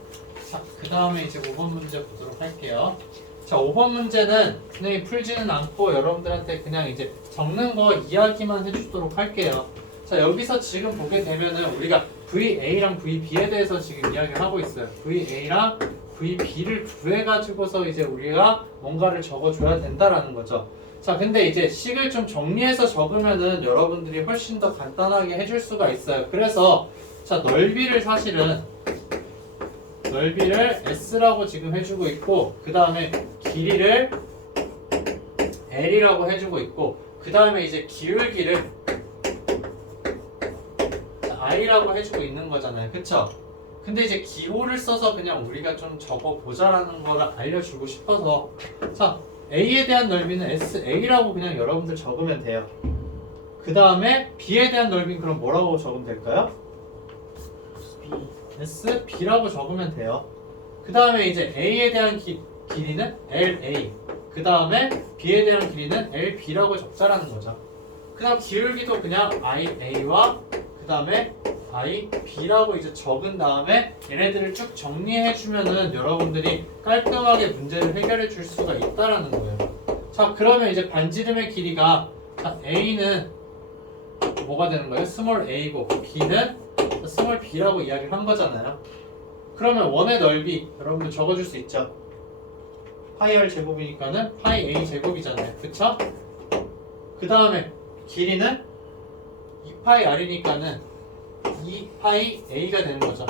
자, 그 다음에 이제 5번 문제 보도록 할게요. 자, 5번 문제는 선생님이 풀지는 않고 여러분들한테 그냥 이제 적는 거 이야기만 해주도록 할게요. 자, 여기서 지금 보게 되면은 우리가 VA랑 VB에 대해서 지금 이야기를 하고 있어요. VA랑 VB를 구해가지고서 이제 우리가 뭔가를 적어줘야 된다라는 거죠. 자, 근데 이제 식을 좀 정리해서 적으면은 여러분들이 훨씬 더 간단하게 해줄 수가 있어요. 그래서 자, 넓이를 S라고 지금 해주고 있고, 그 다음에 길이를 L이라고 해주고 있고 그 다음에 이제 기울기를 I라고 해주고 있는 거잖아요. 그쵸? 근데 이제 기호를 써서 그냥 우리가 좀 적어보자라는 거를 알려주고 싶어서 자 A에 대한 넓이는 SA라고 그냥 여러분들 적으면 돼요. 그 다음에 B에 대한 넓이는 그럼 뭐라고 적으면 될까요? SB라고 적으면 돼요. 그 다음에 이제 A에 대한 길이는 LA 그 다음에 B에 대한 길이는 LB라고 적자라는 거죠. 그 다음 기울기도 그냥 IA와 그 다음에 IB라고 이제 적은 다음에 얘네들을 쭉 정리해주면은 여러분들이 깔끔하게 문제를 해결해 줄 수가 있다라는 거예요. 자 그러면 이제 반지름의 길이가 자, A는 뭐가 되는 거예요? 스몰 a고 b는 스몰 b라고 이야기를 한 거잖아요. 그러면 원의 넓이 여러분들 적어줄 수 있죠? 파이 r 제곱이니까는 파이 a 제곱이잖아요. 그쵸? 그 다음에 길이는 2파이 r이니까는 2파이 a가 되는 거죠.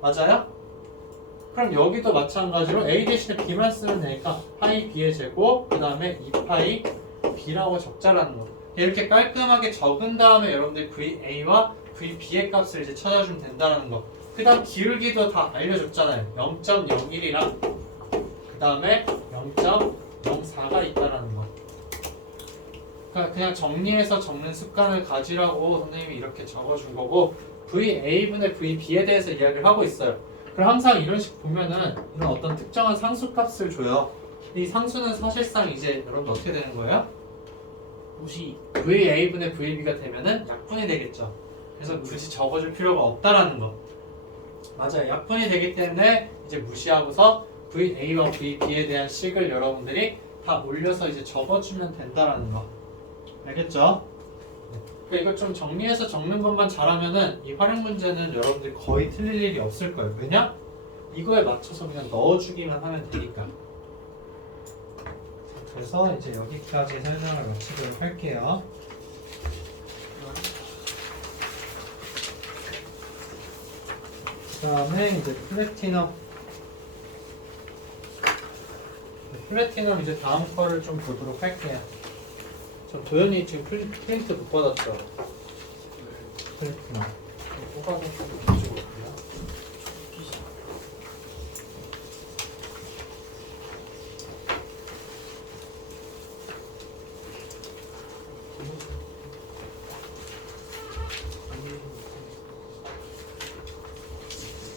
맞아요? 그럼 여기도 마찬가지로 a 대신에 b만 쓰면 되니까 파이 b의 제곱 그 다음에 2파이 b라고 적자라는 거. 이렇게 깔끔하게 적은 다음에 여러분들이 VA와 VB의 값을 이제 찾아주면 된다는 거. 그 다음 기울기도 다 알려줬잖아요. 0.01이랑 그 다음에 0.04가 있다라는 거. 그러니까 그냥 정리해서 적는 습관을 가지라고 선생님이 이렇게 적어준 거고 VA분의 VB에 대해서 이야기를 하고 있어요. 그럼 항상 이런 식 보면은 이런 어떤 특정한 상수값을 줘요. 이 상수는 사실상 이제 여러분 어떻게 되는 거예요? 무시. VA분의 VB가 되면은 약분이 되겠죠. 그래서 굳이 적어줄 필요가 없다라는 거. 맞아요. 약분이 되기 때문에 이제 무시하고서 VA와 VB에 대한 식을 여러분들이 다 올려서 이제 적어주면 된다라는 거. 알겠죠? 그러니까 이거 좀 정리해서 적는 것만 잘하면은 이 활용 문제는 여러분들이 거의 틀릴 일이 없을 거예요. 왜냐? 이거에 맞춰서 그냥 넣어주기만 하면 되니까. 그래서 이제 여기까지 설명을 마치도록 할게요. 그 다음에 이제 플래티넘 이제 다음 거를 좀 보도록 할게요. 저 도현이 지금 프린트 못 받았죠? 플래티넘 뽑아서 좀 가지고 올게요.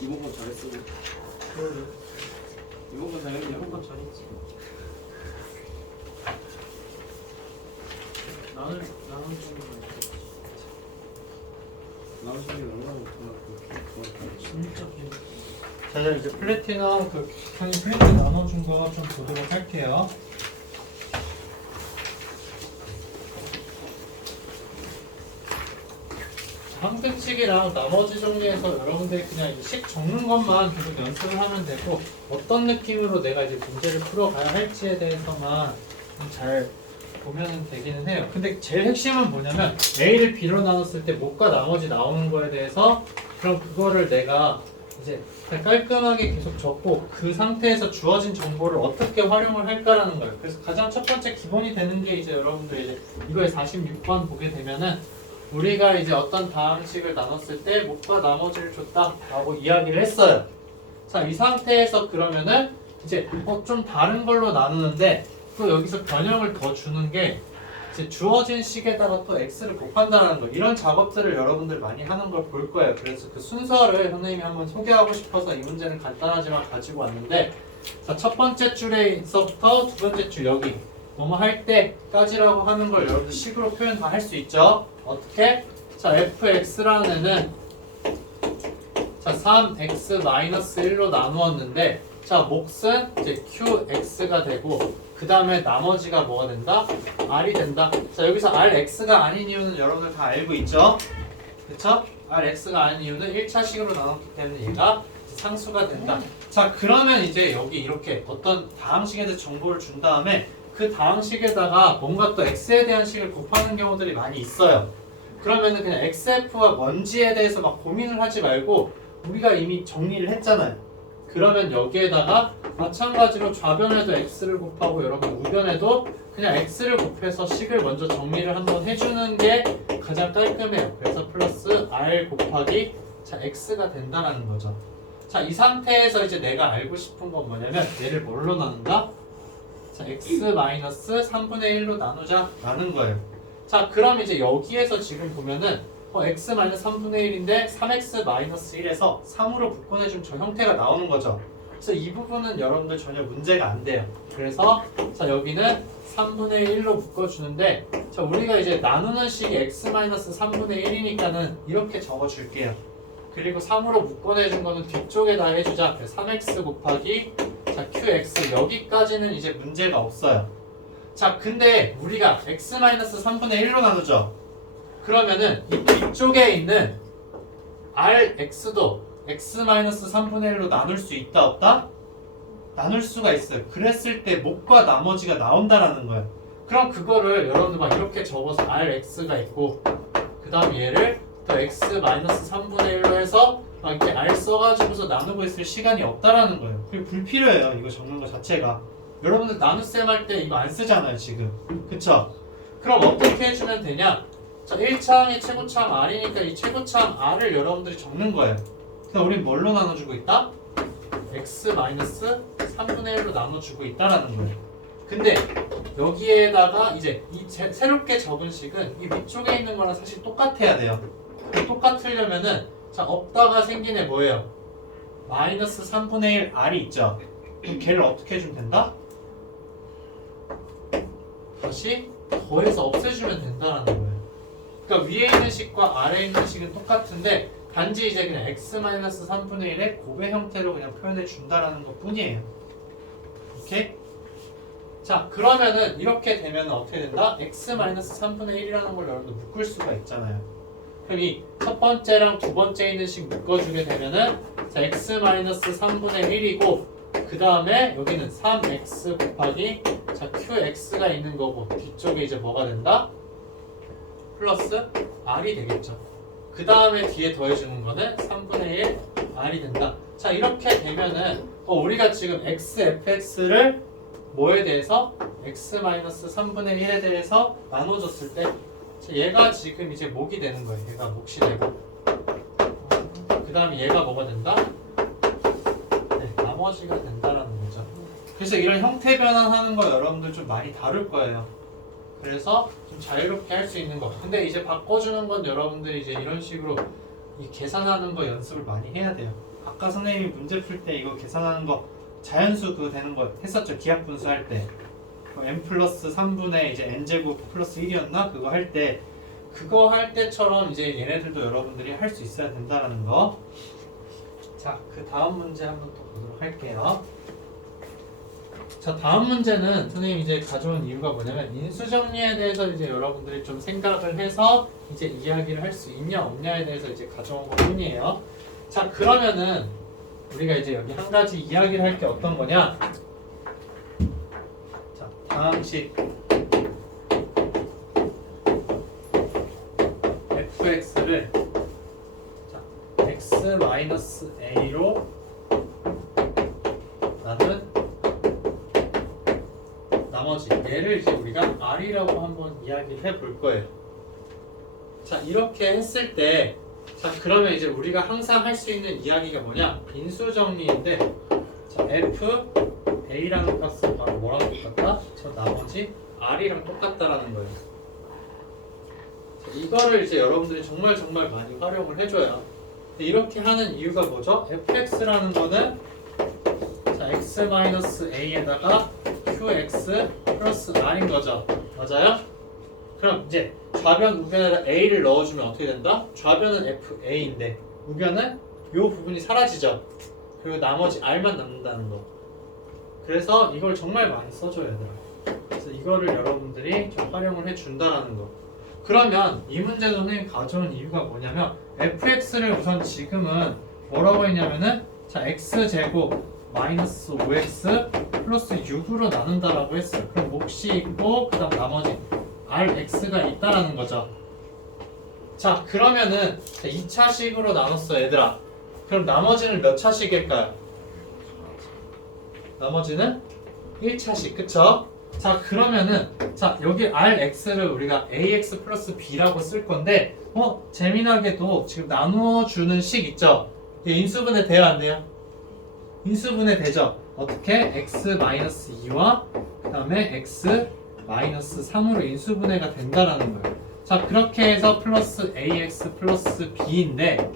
이번 건 잘했어. 이번 건 잘했네. 이번 건 잘했지. 나는 좀 나는 좀 얼마나 못하나 진짜 재밌어. 자 이제 플래티넘 그 형이 프린트 나눠준 거 좀 보도록 할게요. 한글치기랑 나머지 정리해서 여러분들이 그냥 이제 식 적는 것만 계속 연습을 하면 되고 어떤 느낌으로 내가 이제 문제를 풀어가야 할지에 대해서만 좀 잘 보면 되기는 해요. 근데 제일 핵심은 뭐냐면 A를 B로 나눴을 때 못과 나머지 나오는 거에 대해서 그럼 그거를 내가 이제 그냥 깔끔하게 계속 적고 그 상태에서 주어진 정보를 어떻게 활용을 할까라는 거예요. 그래서 가장 첫 번째 기본이 되는 게 이제 여러분들 이제 이거에 46번 보게 되면은 우리가 이제 어떤 다항식을 나눴을 때 못과 나머지를 줬다라고 이야기를 했어요. 자, 이 상태에서 그러면은 이제 좀 다른 걸로 나누는데 또 여기서 변형을 더 주는 게 이제 주어진 식에다가 또 x를 곱한다는 거. 이런 작업들을 여러분들 많이 하는 걸 볼 거예요. 그래서 그 순서를 선생님이 한번 소개하고 싶어서 이 문제는 간단하지만 가지고 왔는데 자, 첫 번째 줄에서부터 두 번째 줄 여기 뭐뭐 할 때까지라고 하는 걸 여러분들 식으로 표현 다 할 수 있죠. 어떻게? 자, fx라는 애는 자, 3x-1로 나누었는데 자, 몫은 이제 qx가 되고 그 다음에 나머지가 뭐가 된다? r이 된다. 자, 여기서 rx가 아닌 이유는 여러분들 다 알고 있죠? 그쵸? rx가 아닌 이유는 1차식으로 나눴기 때문에 얘가 상수가 된다. 자, 그러면 이제 여기 이렇게 어떤 다항식에 대해 정보를 준 다음에 그 다항식에다가 뭔가 또 x에 대한 식을 곱하는 경우들이 많이 있어요. 그러면은 그냥 xf가 뭔지에 대해서 막 고민을 하지 말고 우리가 이미 정리를 했잖아요. 그러면 여기에다가 마찬가지로 좌변에도 x를 곱하고 여러분 우변에도 그냥 x를 곱해서 식을 먼저 정리를 한번 해주는 게 가장 깔끔해요. 그래서 플러스 r 곱하기 자 x가 된다라는 거죠. 자, 이 상태에서 이제 내가 알고 싶은 건 뭐냐면 얘를 뭘로 나눈다? 자, x 마이너스 3분의 1로 나누자 라는 거예요. 자, 그럼 이제 여기에서 지금 보면은 x 마이너스 3분의 1인데 3x 마이너스 1에서 3으로 묶어내주면 저 형태가 나오는 거죠. 그래서 이 부분은 여러분들 전혀 문제가 안 돼요. 그래서 자, 여기는 3분의 1로 묶어주는데 자, 우리가 이제 나누는 식이 x 마이너스 3분의 1이니까는 이렇게 적어줄게요. 그리고 3으로 묶어내준 거는 뒤쪽에다 해주자. 그래서 3x 곱하기 자, qx 여기까지는 이제 문제가 없어요. 자, 근데 우리가 x-3분의 1로 나누죠. 그러면은 이 뒤쪽에 있는 rx도 x-3분의 1로 나눌 수 있다 없다? 나눌 수가 있어요. 그랬을 때 목과 나머지가 나온다라는 거예요. 그럼 그거를 여러분들 막 이렇게 적어서 rx가 있고 그 다음 얘를 또 x-3분의 1로 해서 막 이렇게 r 써가지고서 나누고 있을 시간이 없다라는 거예요. 그게 불필요해요. 이거 적는 거 자체가. 여러분들 나눗셈 할 때 이거 안 쓰잖아요 지금. 그쵸? 그럼 어떻게 해주면 되냐? 자, 1차항이 최고차항 r이니까 이 최고차항 r을 여러분들이 적는 거예요. 그래서 우린 뭘로 나눠주고 있다? x-3분의 1로 나눠주고 있다라는 거예요. 근데 여기에다가 이제 이 새롭게 적은 식은 이 위쪽에 있는 거랑 사실 똑같아야 돼요. 똑같으려면은 자, 없다가 생긴 애 뭐예요? 마이너스 3분의 1 r이 있죠? 그럼 걔를 어떻게 해주면 된다? 다시 더해서 없애주면 된다는 거예요. 그러니까 위에 있는 식과 아래에 있는 식은 똑같은데 단지 이제 그냥 x-3분의 1의 곱의 형태로 그냥 표현해 준다라는 것 뿐이에요. 오케이? 자, 그러면은 이렇게 되면 어떻게 된다? x-3분의 1이라는 걸 여러분들 묶을 수가 있잖아요. 그럼 이 첫 번째랑 두 번째 있는 식 묶어주게 되면은 자, x-3분의 1이고 그 다음에 여기는 3x 곱하기 자, qx가 있는 거고 뒤쪽에 이제 뭐가 된다? 플러스 r이 되겠죠. 그 다음에 뒤에 더해주는 거는 3분의 1 r이 된다. 자, 이렇게 되면은 우리가 지금 xfx를 뭐에 대해서? x-3분의 1에 대해서 나눠줬을 때 자, 얘가 지금 이제 목이 되는 거예요. 얘가 몫이 되고 그 다음에 얘가 뭐가 된다? 네, 나머지가 된다라는 거죠. 그래서 이런 형태 변환하는 거 여러분들 좀 많이 다룰 거예요. 그래서 좀 자유롭게 할 수 있는 거. 근데 이제 바꿔주는 건 여러분들이 이제 이런 식으로 이 계산하는 거 연습을 많이 해야 돼요. 아까 선생님이 문제 풀 때 이거 계산하는 거 자연수 그거 되는 거 했었죠. 기하분수 할 때. n 플러스 3분의 이제 n제곱 플러스 1이었나? 그거 할 때 그거 할 때처럼 이제 얘네들도 여러분들이 할 수 있어야 된다라는 거. 자, 그 다음 문제 한번 또 보도록 할게요. 자, 다음 문제는 선생님이 이제 가져온 이유가 뭐냐면 인수정리에 대해서 이제 여러분들이 좀 생각을 해서 이제 이야기를 할 수 있냐 없냐에 대해서 이제 가져온 것 뿐이에요. 자, 그러면은 우리가 이제 여기 한 가지 이야기를 할 게 어떤 거냐? 자, 다음식 fx를 자, x-a로 나눈 나머지 얘를 이제 우리가 r이라고 한번 이야기를 해볼 거예요. 자, 이렇게 했을 때 자, 그러면 이제 우리가 항상 할 수 있는 이야기가 뭐냐? 인수정리인데 자, f a라는 값은 바로 뭐랑 똑같다? 저 나머지 r이랑 똑같다라는 거예요. 자, 이거를 이제 여러분들이 정말 많이 활용을 해줘요. 이렇게 하는 이유가 뭐죠? fx라는 거는 자, x-a에다가 qx 플러스 r인 거죠. 맞아요? 그럼 이제 좌변, 우변에다 a를 넣어주면 어떻게 된다? 좌변은 fa인데 우변은 이 부분이 사라지죠. 그리고 나머지 r만 남는다는 거. 그래서 이걸 정말 많이 써줘야 돼요. 그래서 이거를 여러분들이 좀 활용을 해준다라는 거. 그러면 이 문제도 선생님 가져온 이유가 뭐냐면 fx를 우선 지금은 뭐라고 했냐면은 자, x제곱 마이너스 5x 플러스 6으로 나눈다라고 했어요. 그럼 몫이 있고 그 다음 나머지 rx가 있다라는 거죠. 자, 그러면은 2차식으로 나눴어 얘들아. 그럼 나머지는 몇 차식일까요? 나머지는 1차식. 그쵸? 자 그러면은 자 여기 Rx를 우리가 ax 플러스 b라고 쓸 건데 재미나게도 지금 나누어주는 식 있죠? 이게 인수분해 돼요 안 돼요? 인수분해 되죠? 어떻게? x-2와 그 다음에 x-3으로 인수분해가 된다라는 거예요. 자 그렇게 해서 플러스 ax 플러스 b인데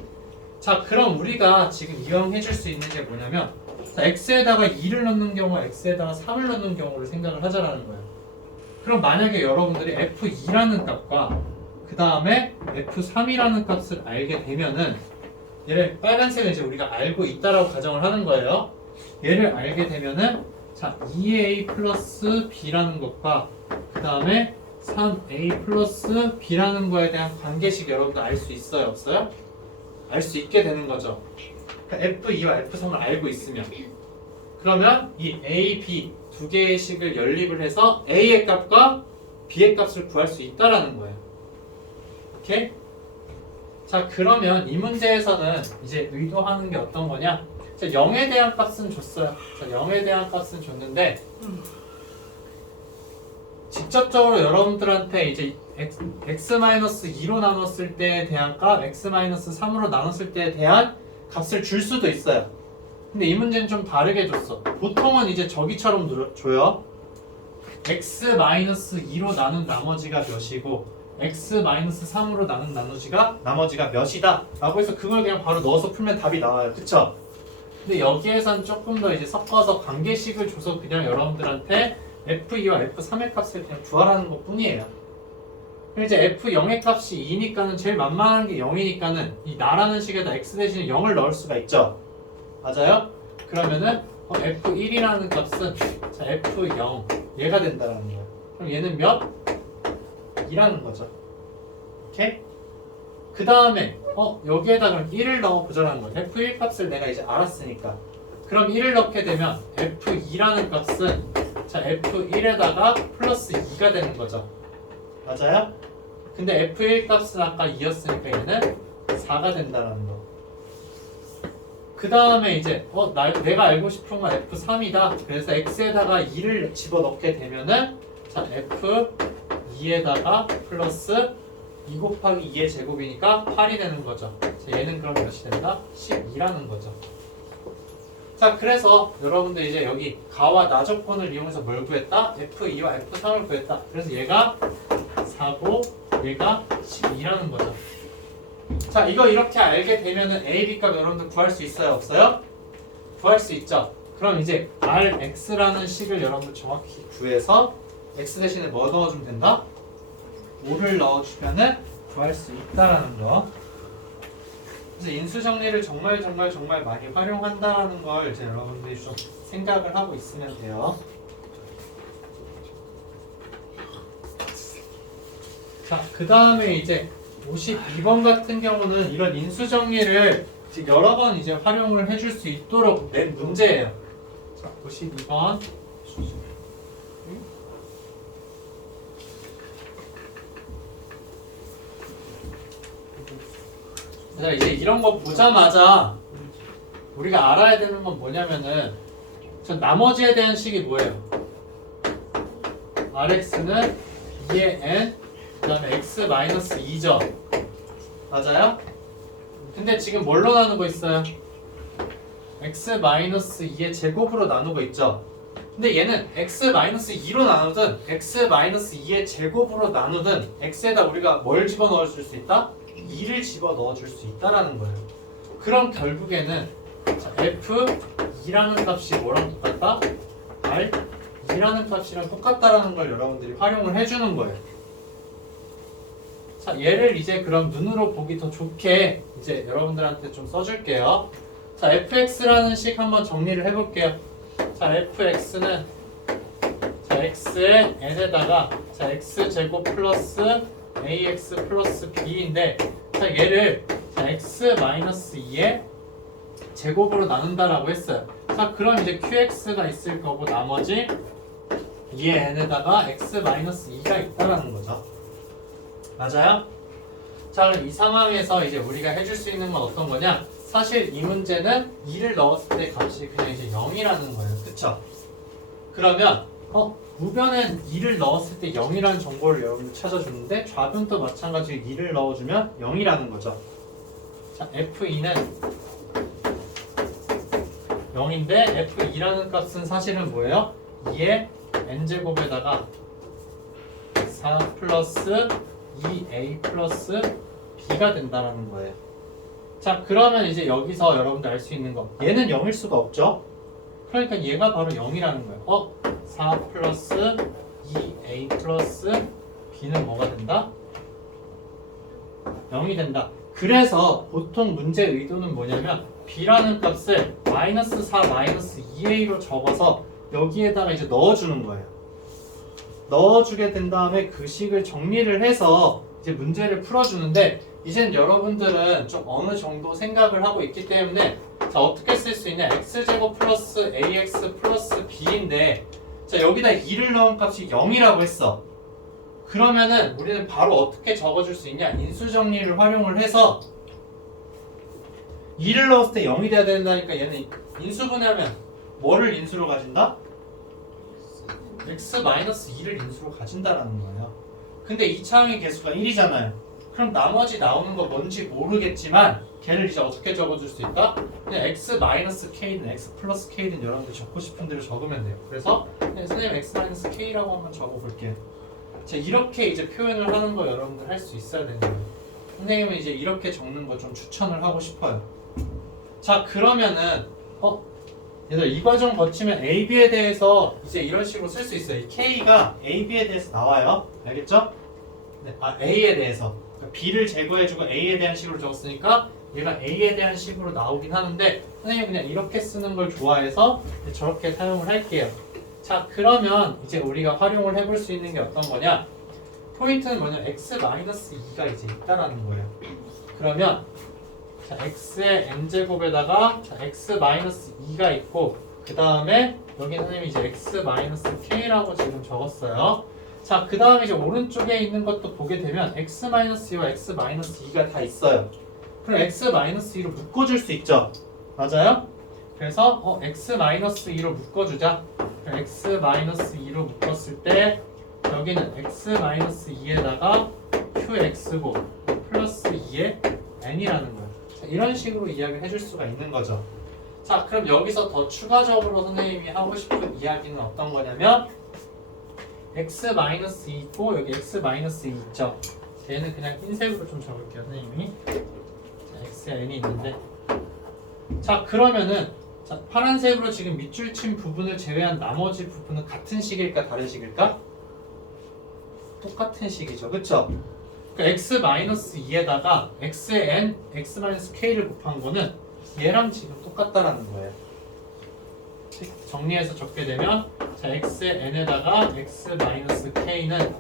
자 그럼 우리가 지금 이용해 줄 수 있는 게 뭐냐면 자, x에다가 2를 넣는 경우와 x에다가 3을 넣는 경우를 생각을 하자라는 거예요. 그럼 만약에 여러분들이 f2라는 값과 그 다음에 f3이라는 값을 알게 되면은 얘를 빨간색을 이제 우리가 알고 있다라고 가정을 하는 거예요. 얘를 알게 되면은 자 2a 플러스 b라는 것과 그 다음에 3a 플러스 b라는 거에 대한 관계식 여러분들 알 수 있어요? 없어요? 알 수 있게 되는 거죠. 그러니까 F2와 F3을 알고 있으면 그러면 이 A, B 두 개의 식을 연립을 해서 A의 값과 B의 값을 구할 수 있다라는 거예요. 오케이? 자 그러면 이 문제에서는 이제 의도하는 게 어떤 거냐? 자 0에 대한 값은 줬어요. 자 0에 대한 값은 줬는데 직접적으로 여러분들한테 이제 x-2로 나눴을 때에 대한 값, x-3으로 나눴을 때에 대한 값을 줄 수도 있어요. 근데 이 문제는 좀 다르게 줬어. 보통은 이제 저기처럼 줘요. x-2로 나눈 나머지가 몇이고 x-3으로 나눈 나머지가 몇이다 라고 해서 그걸 그냥 바로 넣어서 풀면 답이 나와요. 그쵸? 근데 여기에선 조금 더 이제 섞어서 관계식을 줘서 그냥 여러분들한테 F2와 F3의 값을 그냥 구하라는 것 뿐이에요. 그럼 이제 F0의 값이 2니까는 제일 만만한 게 0이니까는 이 나라는 식에다 X 대신에 0을 넣을 수가 있죠. 맞아요? 그러면은 F1이라는 값은 자 F0 얘가 된다는 거예요. 그럼 얘는 몇? 2라는 거죠. 오케이? 그 다음에 여기에다 그럼 1을 넣어보자라는 거예요. F1 값을 내가 이제 알았으니까 그럼 1을 넣게 되면 F2라는 값은 자 F1에다가 플러스 2가 되는 거죠. 맞아요? 근데 F1 값은 아까 2였으니까 얘는 4가 된다는 거. 그 다음에 이제 내가 알고 싶은 건 F3이다. 그래서 X에다가 2를 집어넣게 되면은 자 F2에다가 플러스 2 곱하기 2의 제곱이니까 8이 되는 거죠. 자, 얘는 그럼 몇이 된다? 12라는 거죠. 자 그래서 여러분들 이제 여기 가와 나 조건을 이용해서 뭘 구했다? F2와 F3을 구했다. 그래서 얘가 4고 얘가 12라는 거죠. 자 이거 이렇게 알게 되면은 A, B 값 여러분들 구할 수 있어요? 없어요? 구할 수 있죠. 그럼 이제 Rx라는 식을 여러분들 정확히 구해서 X 대신에 뭐 넣어주면 된다? 5를 넣어주면은 구할 수 있다라는 거. 그래서 인수 정리를 정말 많이 활용한다라는 걸 이제 여러분들이 좀 생각을 하고 있으면 돼요. 자, 그 다음에 이제 52번 같은 경우는 이런 인수 정리를 여러 번 이제 활용을 해줄 수 있도록 낸 문제예요. 자, 52번. 자, 이제 이런 거 보자마자 우리가 알아야 되는 건 뭐냐면은 저 나머지에 대한 식이 뭐예요? Rx는 2의 n 그 다음에 x-2죠. 맞아요? 근데 지금 뭘로 나누고 있어요? x-2의 제곱으로 나누고 있죠. 근데 얘는 x-2로 나누든 x-2의 제곱으로 나누든 x에다 우리가 뭘 집어넣어 줄 수 있다? 2를 집어넣어 줄 수 있다라는 거예요. 그럼 결국에는 자, f2라는 값이 뭐랑 똑같다? r2라는 값이랑 똑같다라는 걸 여러분들이 활용을 해주는 거예요. 자, 얘를 이제 그럼 눈으로 보기 더 좋게 이제 여러분들한테 좀 써줄게요. 자, fx라는 식 한번 정리를 해볼게요. 자, fx는 자, x의 n에다가 자, x제곱 플러스 ax 플러스 b인데 자, 얘를 자, x-2의 제곱으로 나눈다라고 했어요. 자, 그럼 이제 qx가 있을 거고 나머지 2의 n에다가 x-2가 있다라는 거죠. 맞아요? 자, 그럼 이 상황에서 이제 우리가 해줄 수 있는 건 어떤 거냐? 사실 이 문제는 2를 넣었을 때 값이 그냥 이제 0이라는 거예요. 그쵸? 그러면 우변엔 2를 넣었을 때 0이라는 정보를 여러분들 찾아주는데 좌변도 마찬가지로 2를 넣어주면 0이라는 거죠. 자, F2는 0인데 F2라는 값은 사실은 뭐예요? 2의 n제곱에다가 4 플러스 2a 플러스 b가 된다는 거예요. 자, 그러면 이제 여기서 여러분들 알 수 있는 거, 얘는 0일 수가 없죠? 그러니까 얘가 바로 0이라는 거예요. 4 플러스 2a 플러스 b는 뭐가 된다? 0이 된다. 그래서 보통 문제 의도는 뭐냐면 b라는 값을 마이너스 4 마이너스 2a로 적어서 여기에다가 이제 넣어주는 거예요. 넣어주게 된 다음에 그 식을 정리를 해서 이제 문제를 풀어주는데, 이젠 여러분들은 좀 어느 정도 생각을 하고 있기 때문에 자, 어떻게 쓸 수 있냐? x제곱 플러스 ax 플러스 b인데, 자, 여기다 2를 넣은 값이 0이라고 했어. 그러면은 우리는 바로 어떻게 적어줄 수 있냐? 인수정리를 활용을 해서 2를 넣었을 때 0이 돼야 된다니까, 얘는 인수분해하면 뭐를 인수로 가진다? x-2를 인수로 가진다라는 거예요. 근데 2차항의 개수가 1이잖아요. 그럼 나머지 나오는 거 뭔지 모르겠지만 걔를 이제 어떻게 적어줄 수 있다? 그냥 x-k든 x 플러스 k든 여러분들 적고 싶은 대로 적으면 돼요. 그래서 그냥 선생님 x-k라고 한번 적어볼게요. 자, 이렇게 이제 표현을 하는 거 여러분들 할 수 있어야 되는 거예요. 선생님은 이제 이렇게 적는 거 좀 추천을 하고 싶어요. 자, 그러면은 얘들 이 과정 거치면 A, B에 대해서 이제 이런 식으로 쓸 수 있어요. 이 K가 A, B에 대해서 나와요. 알겠죠? 네, A에 대해서. 그러니까 B를 제거해주고 A에 대한 식으로 적었으니까 얘가 A에 대한 식으로 나오긴 하는데 선생님 그냥 이렇게 쓰는 걸 좋아해서 저렇게 사용을 할게요. 자, 그러면 이제 우리가 활용을 해볼 수 있는 게 어떤 거냐? 포인트는 뭐냐면 x-2가 이제 있다라는 거예요. 그러면 자, x의 n제곱에다가 자, x-2가 있고 그 다음에 여기 선생님이 이제 x-k라고 지금 적었어요. 자, 그 다음에 이제 오른쪽에 있는 것도 보게 되면 x-2와 x-2가 다 있어요. 그럼 x-2로 묶어줄 수 있죠? 맞아요? 그래서 x-2로 묶어주자. x-2로 묶었을 때 여기는 x-2에다가 qx고 플러스 2의 n이라는 거예요. 자, 이런 식으로 이야기를 해줄 수가 있는 거죠. 자, 그럼 여기서 더 추가적으로 선생님이 하고 싶은 이야기는 어떤 거냐면 x-2 있고 여기 x-2 있죠. 얘는 그냥 흰색으로 좀 적을게요, 선생님이. 자, x에 n이 있는데 자, 그러면은 자, 파란색으로 지금 밑줄 친 부분을 제외한 나머지 부분은 같은 식일까 다른 식일까? 똑같은 식이죠. 그쵸? 그러니까 x-2에다가 x의 n, x-k를 곱한 거는 얘랑 지금 똑같다라는 거예요. 정리해서 적게 되면 자, x의 n에다가 x-k는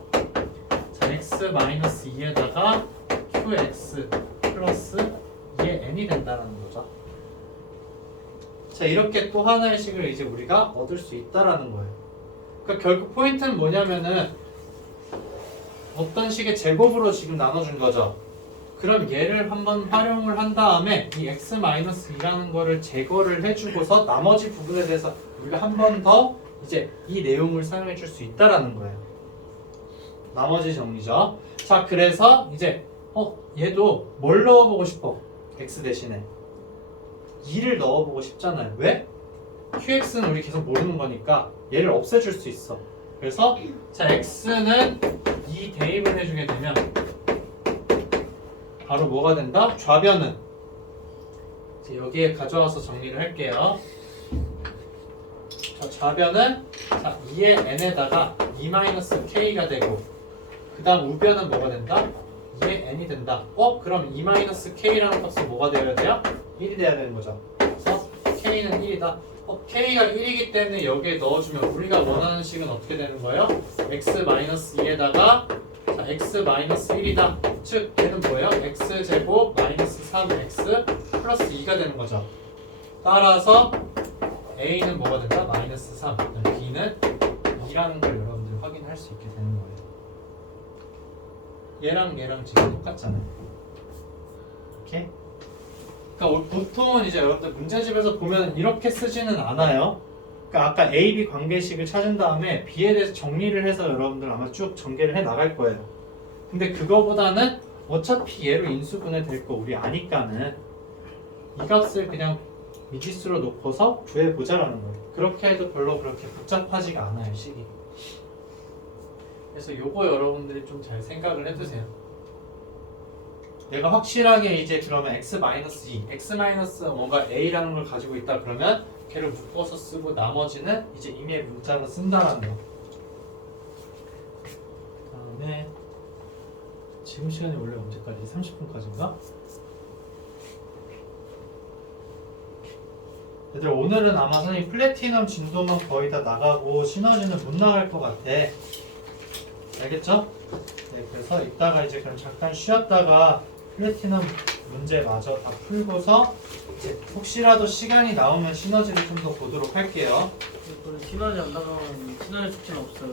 자, x-2에다가 qx 플러스 2의 n이 된다는 거죠. 자, 이렇게 또 하나의 식을 이제 우리가 얻을 수 있다라는 거예요. 그러니까 결국 포인트는 뭐냐면은 어떤 식의 제곱으로 지금 나눠준 거죠. 그럼 얘를 한번 활용을 한 다음에 이 x-2라는 거를 제거를 해주고서 나머지 부분에 대해서 우리가 한 번 더 이제 이 내용을 사용해 줄 수 있다라는 거예요. 나머지 정리죠. 자, 그래서 이제 얘도 뭘 넣어보고 싶어? x 대신에 2를 넣어보고 싶잖아요. 왜? qx는 우리 계속 모르는 거니까 얘를 없애줄 수 있어. 그래서 자, x는 2 대입을 해주게 되면 바로 뭐가 된다? 좌변은 이제 여기에 가져와서 정리를 할게요. 자, 좌변은 자, 2의 n에다가 2-k가 되고 그 다음 우변은 뭐가 된다? 2의 n이 된다. 그럼 2-k라는 값은 뭐가 되어야 돼요? 1이 돼야 되는 거죠. 그래서 k는 1이다. k가 1이기 때문에 여기에 넣어주면 우리가 원하는 식은 어떻게 되는 거예요? x-2에다가 자, x-1이다. 즉 얘는 뭐예요? x제곱 마이너스 3x 플러스 2가 되는 거죠. 따라서 a는 뭐가 된다? 마이너스 3, b는 2라는 걸 여러분들 확인할 수 있게 되는 거예요. 얘랑 지금 똑같잖아요. 오케이? 그러니까 보통은 이제 여러분들 문제집에서 보면 이렇게 쓰지는 않아요. 그러니까 아까 A, B 관계식을 찾은 다음에 B에 대해서 정리를 해서 여러분들 아마 쭉 전개를 해 나갈 거예요. 근데 그거보다는 어차피 얘로 인수분해 될 거 우리 아니까는 이 값을 그냥 미지수로 놓고서 구해보자라는 거예요. 그렇게 해도 별로 그렇게 복잡하지가 않아요, 식이. 그래서 요거 여러분들이 좀 잘 생각을 해두세요. 내가 확실하게 이제 그러면 x-2, x- 뭔가 a라는 걸 가지고 있다 그러면 걔를 묶어서 쓰고 나머지는 이제 임의의 문자로 쓴다라는 거. 그다음에 지금 시간이 원래 언제까지? 30분까지인가? 얘들 오늘은 아마 선생님 플래티넘 진도만 거의 다 나가고 시너지는 못 나갈 것 같아. 알겠죠? 네, 그래서 이따가 이제 그럼 잠깐 쉬었다가 플래티넘 문제 마저 다 풀고서 이제 혹시라도 시간이 나오면 시너지를 좀 더 보도록 할게요. 이거는 시너지 안 나가면 시너지 숙제는 없어요.